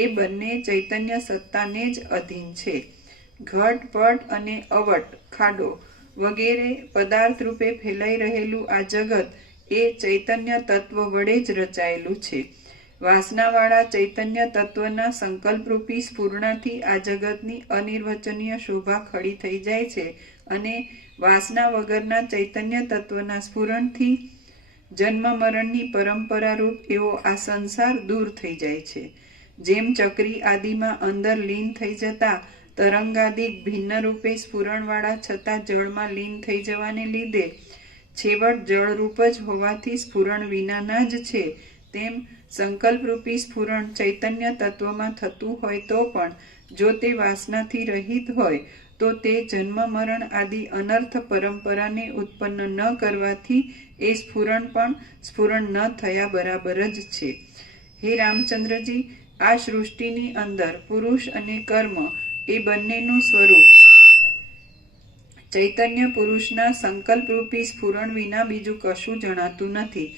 એ બંને ચૈતન્ય સત્તાને જ અધીન છે. ઘટ પટ અને અવટ ખાડો વગેરે પદાર્થ રૂપે ફેલાઈ રહેલું આ જગત એ ચૈતન્ય તત્વ વડે જ રચાયેલું છે. વાસનાવાળા ચૈતન્ય તત્વના સંકલ્પરૂપી સ્ફુરણાથી આ જગતની અનિર્વચનીય શોભા ખડી થઈ જાય છે અને વાસના વગરના ચૈતન્ય તત્વના સ્ફુરણથી જન્મ મરણની પરંપરા રૂપ એવો આ સંસાર દૂર થઈ જાય છે. જેમ ચક્રી આદિમાં અંદર લીન થઈ જતા તરંગાદિક ભિન્ન રૂપે સ્ફુરણવાળા છતાં જળમાં લીન થઈ જવાને લીધે છેવટ જળરૂપ જ હોવાથી સ્ફુરણ વિનાના જ છે, તેમ સંકલ્પરૂપી સ્ફુરણ ચૈતન્ય તત્વમાં થતું હોય તો પણ જો તે વાસનાથી રહિત હોય તો તે જન્મ મરણ આદિ અનર્થ પરંપરાને ઉત્પન્ન ન કરવાથી એ સ્ફુરણ પણ સ્ફુરણ ન થયા બરાબર જ છે. હે રામચંદ્રજી, આ સૃષ્ટિની અંદર પુરુષ અને કર્મ એ બંનેનું સ્વરૂપ ચૈતન્ય પુરુષના સંકલ્પરૂપી સ્ફુરણ વિના બીજું કશું જણાતું નથી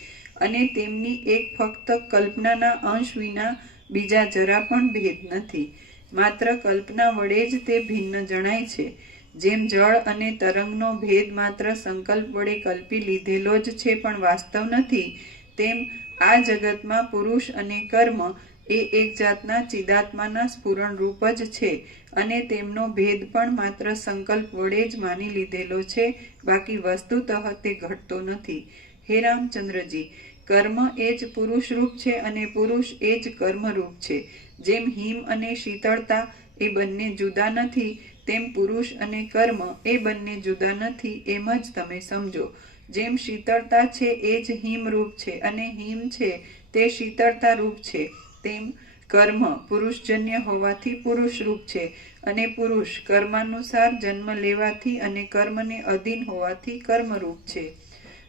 અને તેમની એક ફક્ત કલ્પનાના અંશ વિના બીજા જરા પણ ભેદ નથી. માત્ર કલ્પના વડે જ તે ભિન્ન જણાય છે. જેમ જળ અને તરંગનો ભેદ માત્ર સંકલ્પ વડે કલ્પી લીધેલો જ છે પણ વાસ્તવ નથી, તેમ આ જગતમાં પુરુષ અને કર્મ એ એક જાતના ચિદાત્માના સ્ફુરણ રૂપ જ છે અને તેમનો ભેદ પણ માત્ર સંકલ્પ વડે જ માની લીધેલો છે, બાકી વસ્તુતઃ તે ઘટતો નથી. હે રામચંદ્રજી, કર્મ એ જ પુરુષ રૂપ છે અને પુરુષ એ જ કર્મ રૂપ છે. જેમ હિમ અને શીતળતા એ બંને જુદા નથી, તેમ પુરુષ અને કર્મ એ બંને જુદા નથી એમ જ તમે સમજો. જેમ શીતળતા છે એ જ હિમ રૂપ છે અને હિમ છે તે શીતળતા રૂપ છે, તેમ કર્મ પુરુષજન્ય હોવાથી પુરુષ રૂપ છે અને પુરુષ કર્માનુસાર જન્મ લેવાથી અને કર્મને અધીન હોવાથી કર્મરૂપ છે.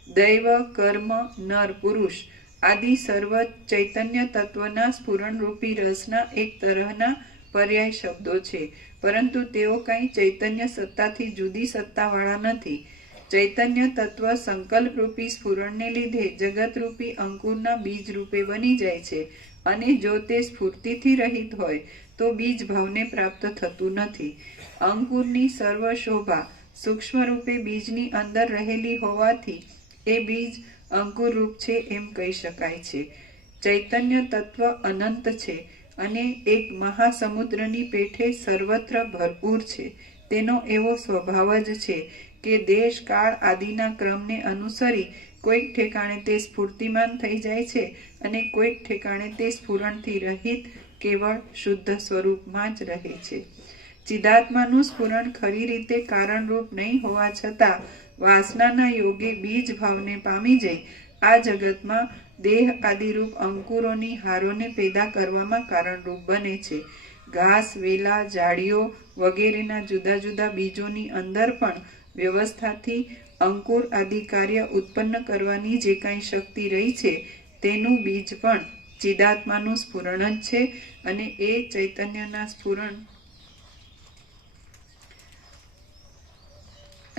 દૈવ, કર્મ, નર, પુરુષ આદિ સર્વ ચૈતન્ય તત્વના સ્ફુરણરૂપી રસના એક તરહના પર્યાય શબ્દો છે, પરંતુ તેઓ કંઈ ચૈતન્ય સત્તાથી જુદી સત્તાવાળા નથી. ચૈતન્ય તત્વ સંકલ્પરૂપી સ્ફુરણને લીધે જગતરૂપી અંકુરના બીજ રૂપે બની જાય છે અને જો તે સ્ફૂર્તિથી રહિત હોય તો બીજ ભાવને પ્રાપ્ત થતું નથી. અંકુરની સર્વ શોભા સૂક્ષ્મ રૂપે બીજની અંદર રહેલી હોવાથી એ બીજ અંકુર રૂપ છે એમ કહી શકાય છે. ચૈતન્ય તત્વ અનંત છે અને એક મહાસમુદ્રની પેઠે સર્વત્ર ભરપૂર છે. તેનો એવો સ્વભાવ જ છે કે દેશ કાળ આદિના ક્રમને અનુસરી કોઈક ઠેકાણે તે સ્ફૂર્તિમાન થઈ જાય છે અને કોઈક ઠેકાણે તે સ્ફુરણથી રહિત કેવળ શુદ્ધ સ્વરૂપમાં જ રહે છે. ચિદાત્માનું સ્ફુરણ ખરી રીતે કારણરૂપ નહીં હોવા છતાં વાસનાના યોગે બીજ ભાવને પામી જઈ આ જગતમાં દેહ આદિરૂપ અંકુરોની હારોને પેદા કરવામાં કારણરૂપ બને છે. ઘાસ, વેલા, ઝાડીઓ વગેરેના જુદા જુદા બીજોની અંદર પણ વ્યવસ્થાથી અંકુર આદિ કાર્ય ઉત્પન્ન કરવાની જે કાંઈ શક્તિ રહી છે તેનું બીજ પણ ચિદાત્માનું સ્ફુરણ જ છે અને એ ચૈતન્યના સ્ફુરણ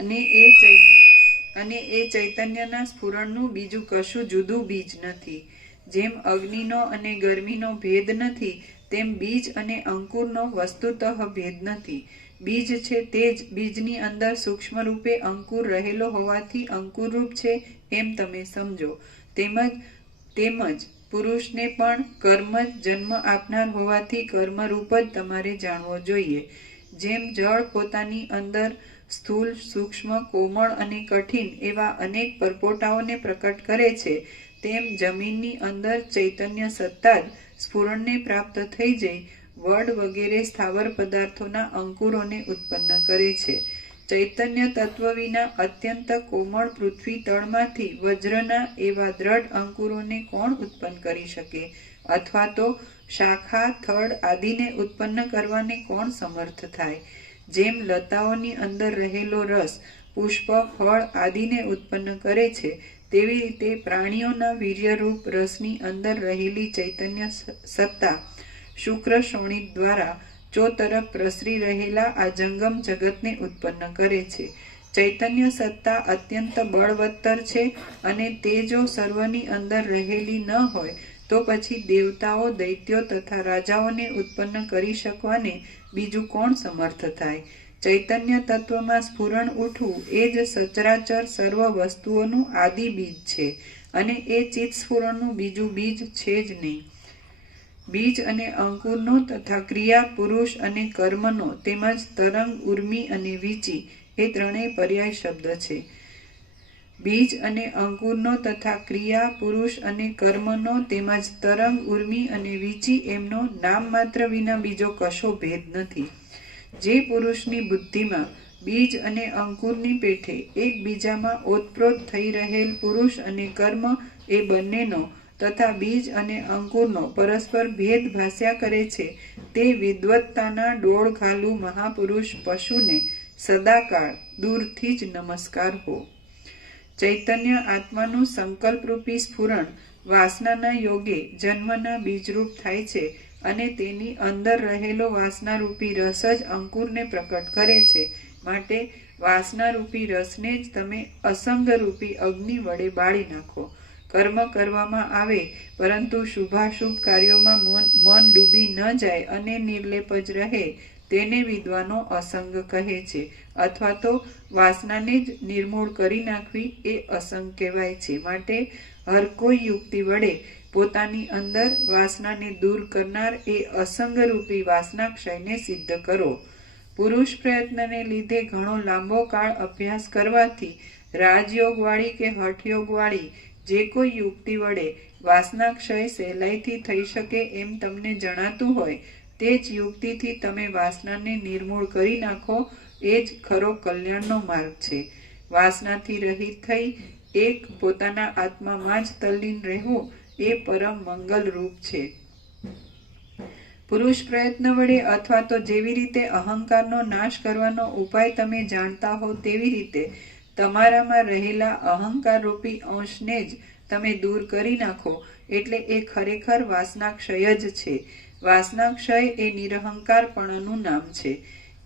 અને એ ચૈતન્યના સ્ફુરણનું બીજું કશું જુદું બીજ નથી. જેમ અગ્નિનો અને ગરમીનો ભેદ નથી, તેમ બીજ અને અંકુરનો વસ્તુતઃ ભેદ નથી. બીજ છે તે જ બીજની અંદર સૂક્ષ્મ રૂપે અંકુર રહેલો હોવાથી અંકુર રૂપ છે એમ તમે સમજો. તેમજ પુરુષને પણ કર્મ જ જન્મ આપનાર હોવાથી કર્મરૂપ જ તમારે જાણવો જોઈએ. જેમ જળ પોતાની અંદર સ્થૂળ, સૂક્ષ્મ, કોમળ અને કઠિન એવા અનેક પરપોટાઓને પ્રકટ કરે છે, તેમ જમીનની અંદર ચૈતન્ય સત્તા જ સ્ફુરણને પ્રાપ્ત થઈ જઈ વડ વગેરે સ્થાવર પદાર્થોના અંકુરોને ઉત્પન્ન કરે છે. ચૈતન્ય તત્વ વિના અત્યંત કોમળ પૃથ્વી તળમાંથી વજ્રના એવા દ્રઢ અંકુરોને કોણ ઉત્પન્ન કરી શકે? અથવા તો શાખા, થડ આદિને ઉત્પન્ન કરવાને કોણ સમર્થ થાય? જેમ લતાઓની અંદર રહેલો રસ પુષ્પ, ફળ આદિને ઉત્પન્ન કરે છે, તેવી રીતે પ્રાણીઓના વીર્યરૂપ રસની અંદર રહેલી ચૈતન્ય સત્તા શુક્ર શોણિત દ્વારા ચોતરફ પ્રસરી રહેલા આ જંગમ જગતને ઉત્પન્ન કરે છે. ચૈતન્ય સત્તા અત્યંત બળવત્તર છે અને તે જો સર્વની અંદર રહેલી ન હોય તો પછી દેવતાઓ, દૈત્યો તથા રાજાઓને ઉત્પન્ન કરી શકવાને બીજું કોણ સમર્થ થાય? ચૈતન્ય તત્વમાં સ્ફુરણ ઉઠવું એ જ સચરાચર સર્વ વસ્તુઓનું આદિ બીજ છે અને એ ચિત્ત સ્ફુરણનું બીજું બીજ છે જ નહીં. બીજ અને અંકુરનો તથા ક્રિયા પુરુષ અને કર્મનો તેમજ તરંગ, ઉર્મિ અને વીચી એ ત્રણેય પર્યાય શબ્દ છે. બીજ અને અંકુરનો તથા ક્રિયા પુરુષ અને કર્મનો તેમજ તરંગ, ઉર્મિ અને વીચી એમનો નામ માત્ર વિના બીજો કશો ભેદ નથી. જે પુરુષની બુદ્ધિમાં બીજ અને અંકુરની પેઠે એકબીજામાં ઓતપ્રોત થઈ રહેલ પુરુષ અને કર્મ એ બંનેનો તથા બીજ અને અંકુરનો પરસ્પર ભેદ ભાસ્યા કરે છે તે વિદ્વત્તાના ડોળ ઘાલુ મહાપુરુષ પશુને સદાકાળ દૂરથી જ નમસ્કાર હો. ચૈતન્ય આત્માનું સંકલ્પરૂપી સ્ફુરણ વાસનાના યોગે જન્મના બીજરૂપ થાય છે અને તેની અંદર રહેલો વાસનારૂપી રસ જ અંકુરને પ્રકટ કરે છે. માટે વાસનારૂપી રસને જ તમે અસંગરૂપી અગ્નિ વડે બાળી નાખો. કર્મ કરવામાં આવે પરંતુ શુભાશુભ કાર્યોમાં મન ડૂબી ન જાય અને નિર્લેપ જ રહે તેને વિદ્વાનો અસંગ કહે છે, અથવા તો વાસનાને જ નિર્મૂળ કરી નાખવી એ અસંગ કહેવાય છે. માટે હર કોઈ યુક્તિ વડે પોતાની અંદર વાસનાને દૂર કરનાર એ અસંગરૂપી વાસનાક્ષયને સિદ્ધ કરો. પુરુષ પ્રયત્નને લીધે ઘણો લાંબો કાળ અભ્યાસ કરવાથી રાજયોગવાળી કે હઠયોગવાળી જે કોઈ યુક્તિ વડે વાસનાક્ષય સહેલાઈથી થઈ શકે એમ તમને જણાતું હોય તે જ યુક્તિથી તમે વાસનાને નિર્મૂળ કરી નાખો એ જ ખરો કલ્યાણનો માર્ગ છે. વાસનાથી રહિત થઈ એક પોતાના આત્મામાં જ તલ્લીન રહેવું એ પરમ મંગલ રૂપ છે. પુરુષ પ્રયત્ન વડે અથવા તો જેવી રીતે અહંકારનો નાશ કરવાનો ઉપાય તમે જાણતા હો તેવી રીતે તમારામાં રહેલા અહંકાર રૂપી અંશને જ તમે દૂર કરી નાખો એટલે એ ખરેખર વાસનાક્ષય જ છે. વાસનાક્ષય એ નિરહંકારપણાનું નામ છે.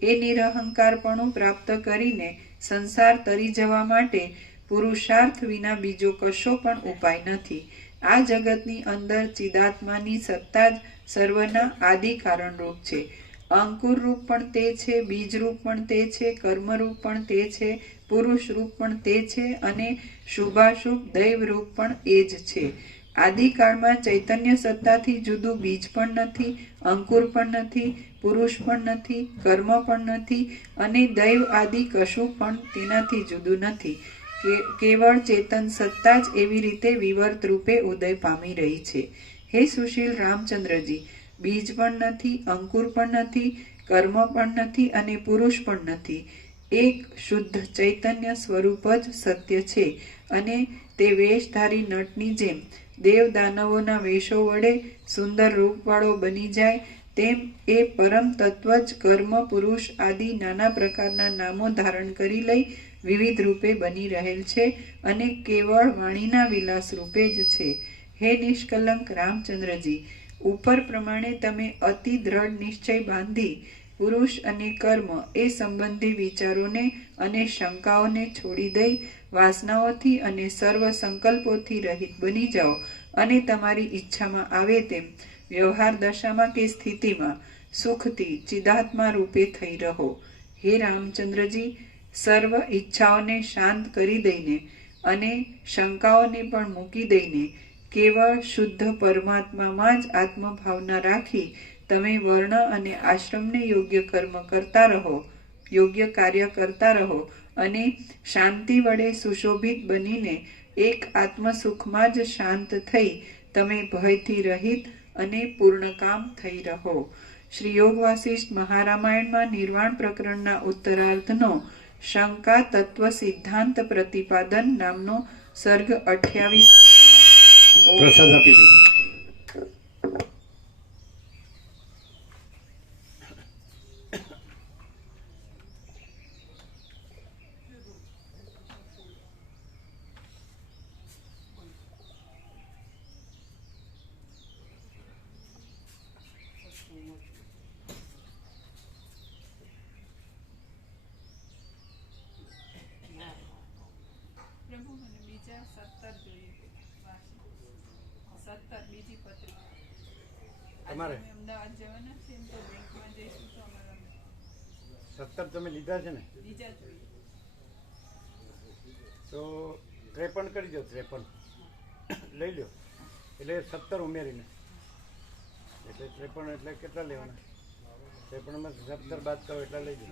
એ નિરહંકારપણું પ્રાપ્ત કરીને સંસાર તરી જવા માટે પુરુષાર્થ વિના બીજો કશો પણ ઉપાય નથી. આ જગતની અંદર ચિદાત્માની સત્તા જ સર્વના આદિ કારણરૂપ છે. અંકુર રૂપ પણ તે છે, બીજ રૂપ પણ તે છે, કર્મરૂપ પણ તે છે, પુરુષ રૂપ પણ તે છે અને શુભાશુભ દૈવ રૂપ પણ એ જ છે. આદિકાળમાં ચૈતન્ય સત્તાથી જુદું બીજ પણ નથી, અંકુર પણ નથી, પુરુષ પણ નથી, કર્મ પણ નથી અને દૈવ આદિ કશું પણ તેનાથી જુદું નથી. કેવળ ચેતન સત્તા જ એવી રીતે વિવર્ત રૂપે ઉદય પામી રહી છે. હે સુશીલ રામચંદ્રજી, બીજ પણ નથી, અંકુર પણ નથી, કર્મ પણ નથી અને પુરુષ પણ નથી. એક શુદ્ધ ચૈતન્ય સ્વરૂપ જ સત્ય છે અને તે વેશધારી નટની જેમ દેવ દાનવોના વેશો વડે સુંદર રૂપવાળો બની જાય તેમ એ પરમ તત્વ જ કર્મ, પુરુષ આદિ નાના પ્રકારના નામો ધારણ કરી લઈ વિવિધ રૂપે બની રહેલ છે અને કેવળ વાણીના વિલાસ રૂપે જ છે. હે નિષ્કલંક રામચંદ્રજી, ઉપર પ્રમાણે તમે અતિ દ્રઢ નિશ્ચય બાંધી પુરુષ અને કર્મ એ સંબંધી વિચારોને અને શંકાઓને છોડી દઈ વાસનાઓથી અને સર્વ સંકલ્પોથી રહિત બની જાઓ અને તમારી ઈચ્છામાં આવે તેમ વ્યવહાર દશામાં કે સ્થિતિમાં સુખથી ચિદાત્મા રૂપે થઈ રહો. હે રામચંદ્રજી, સર્વ ઈચ્છાઓને શાંત કરી દઈને અને શંકાઓને પણ મૂકી દઈને કેવળ શુદ્ધ પરમાત્મામાં જ આત્મભાવના રાખી તમે વર્ણ અને આશ્રમને યોગ્ય કર્મ કરતા રહો, યોગ્ય કાર્ય કરતા રહો અને શાંતિ વડે સુશોભિત બનીને એક આત્મસુખમાં જ શાંત થઈ તમે ભયથી રહિત અને પૂર્ણકામ થઈ રહો. શ્રી યોગ વાસિષ્ઠ મહારામાયણમાં નિર્વાણ પ્રકરણના ઉત્તરાર્ધનો શંકા તત્વ સિદ્ધાંત પ્રતિપાદન નામનો સર્ગ 28 પ્રસાદ આપી દીધો. તમારે અમે અમદાવાદ જવાના છીએ ને તો બેંકમાં જઈશું તો અમારા 17 તમે લીધા છે ને, બીજા જોઈએ. તો 53 કરી દો, 53 લઈ લો, એટલે 17 ઉમેરીને, એટલે 53 એટલે કેટલા લેવાના? 53 માં 17 બાદ કરો એટલા લઈ લો.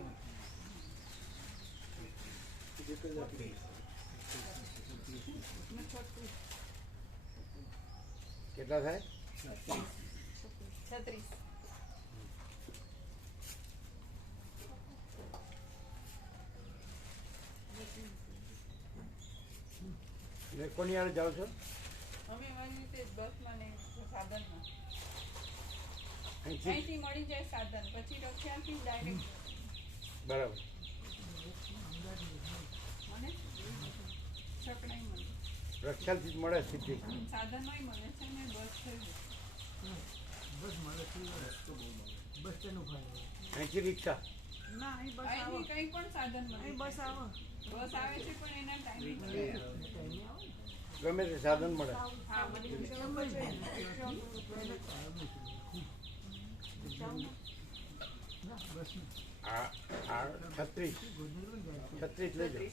કેટલા થાય? 36. એટલે કોની યાર જાઓ છો? અમે એવી રીતે જ બસમાં ને સાધનમાં અહીંથી? અહીંથી મળી જાય સાધન, પછી રક્ષાથી ડાયરેક્ટ બરાબર. મને ચકડાઈ મળે, રક્ષાથી જ મળે સીધી. સાધનમાંય મળે છે ને બસ થઈ ગઈ. બસ મળે છે, બસ સ્ટેન્ડ ઉભા રહે. અહીંથી રિક્ષા? ના અહીં બસ આવે અહીંથી કંઈ પણ સાધન મળે. અહીં બસ આવે બસ આવે છે પણ એના ટાઈમિંગ ગમે તે સાધન મળે. હા બધી આ 36 લઈ જાઓ.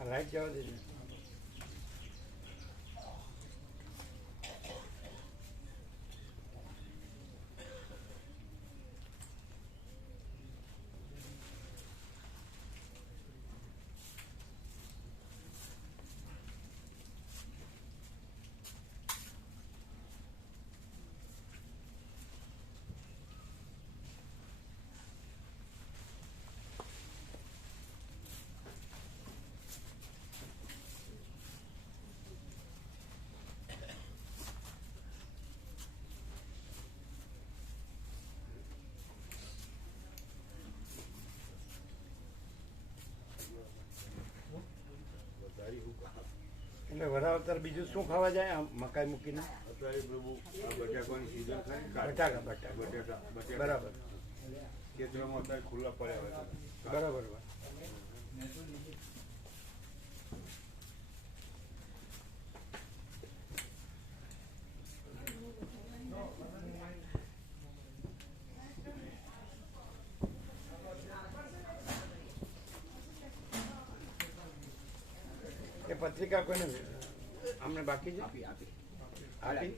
આ લાઈટ જવા દેજો. એટલે વરાવતર બીજું શું ખાવા જાય આમ મકાઈ મૂકીને? અત્યારે પ્રભુ આ બટાકાની સીઝન થાય ને, બટાકા. બટાકા બરાબર ખેતરમાં અત્યારે ખુલ્લા પડ્યા હોય છે. બરાબર. એ પત્રિકા કોઈને અમને બાકી છે? આપી.